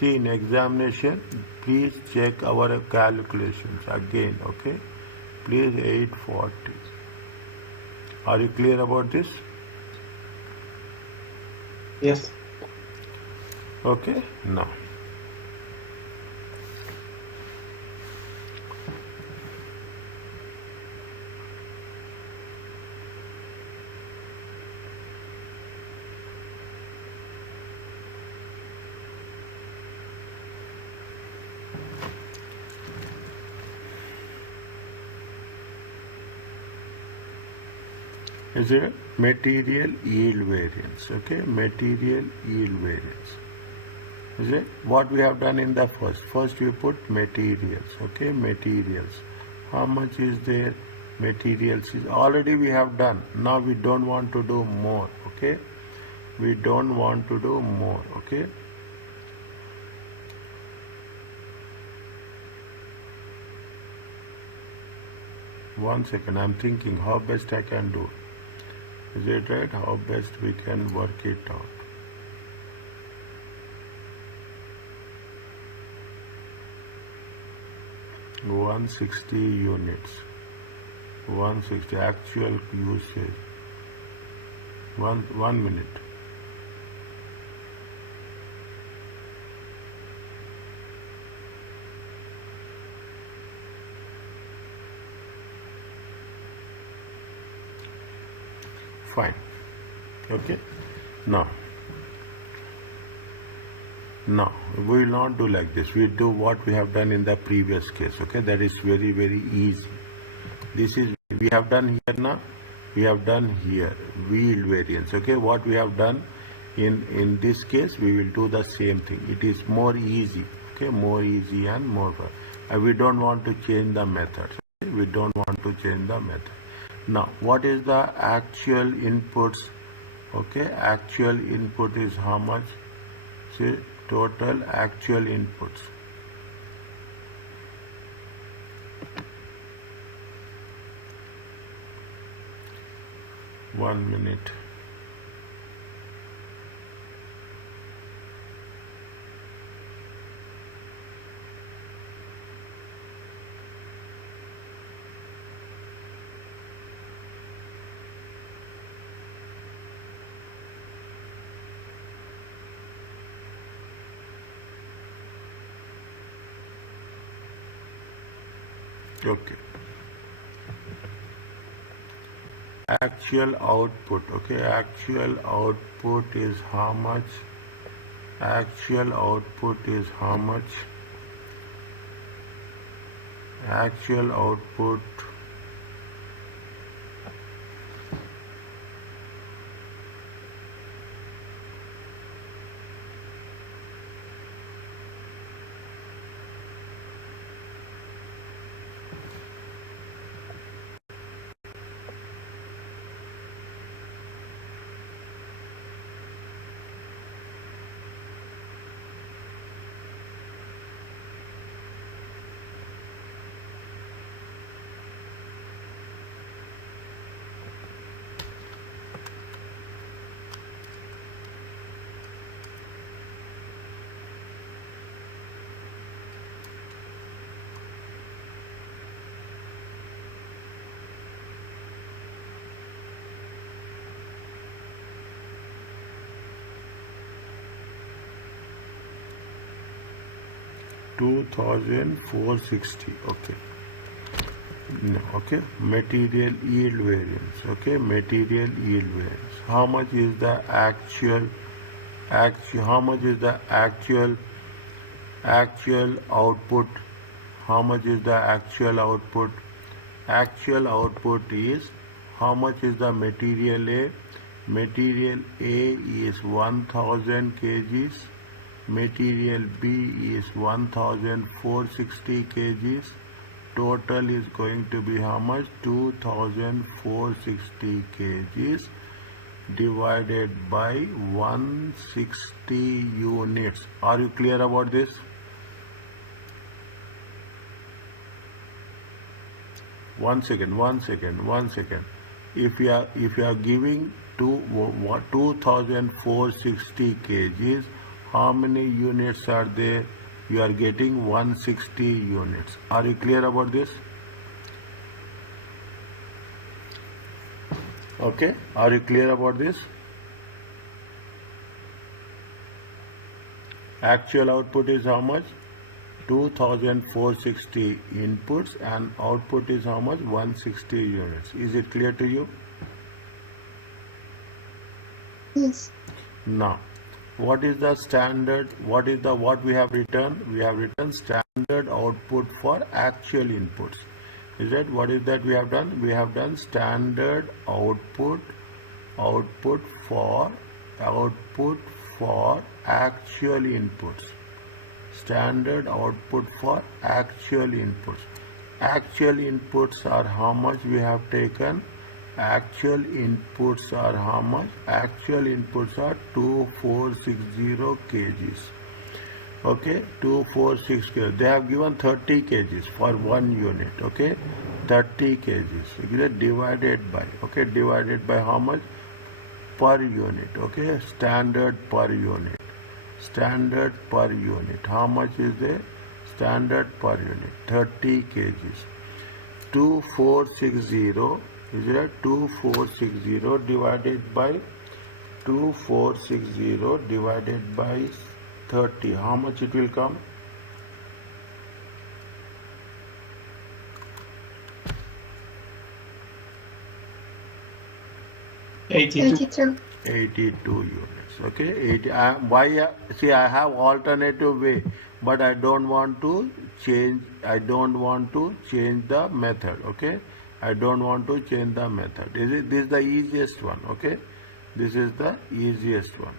See, in examination, please check our calculations again, okay? Please 840. Are you clear about this? Yes. Okay, now. Is it material yield variance? Okay, material yield variance. Is it what we have done in the first? First we put materials. Okay, materials. How much is there? Materials is already we have done. Now we don't want to do more. Okay, we don't want to do more. Okay. One second, I'm thinking how best I can do. Is it right? How best we can work it out. $160 units. 160 actual usage. One minute. Fine. Okay. Now we will not do like this. We do what we have done in the previous case. Okay, that is very, very easy. This is we have done here now. We have done here yield variance. Okay, what we have done in this case, we will do the same thing. It is more easy. Okay, more easy and more fun. We don't want to change the method. Okay? We don't want to change the method. Now, what is the actual inputs? Okay, actual input is how much? See, total actual inputs. One minute. Okay. Actual output. Okay, actual output is how much? Actual output is how much? Actual output 2460. Okay. No, okay. Material yield variance. Okay. Material yield variance. How much is the actual how much is the actual output? How much is the actual output? Actual output is how much is the material A? Material A is 1000 kgs. Material B is 1460 kgs. Total is going to be how much? 2460 kgs divided by 160 units. Are you clear about this? One second. If you are giving 2460 kgs, how many units are there? You are getting 160 units. Are you clear about this? Okay. Are you clear about this? Actual output is how much? 2460 inputs and output is how much? 160 units. Is it clear to you? Yes. Now, what is the standard? What we have written? We have written standard output for actual inputs. Is that what is that we have done? We have done standard output for actual inputs. Standard output for actual inputs. Actual inputs are how much we have taken? Actual inputs are how much? Actual inputs are 2460 kgs. Okay, 246 kgs. They have given 30 kgs for 1 unit. Okay, 30 kgs. Okay, divided by. Okay, divided by how much? Per unit. Okay, standard per unit. Standard per unit. How much is there? Standard per unit. 30 kgs. 2460 is it? 2460 divided by 2460 divided by 30. How much it will come? $82. 82 units. Okay, 80. See, I have alternative way, but I don't want to change. I don't want to change the method. Okay, I don't want to change the method. This is the easiest one. Okay, this is the easiest one.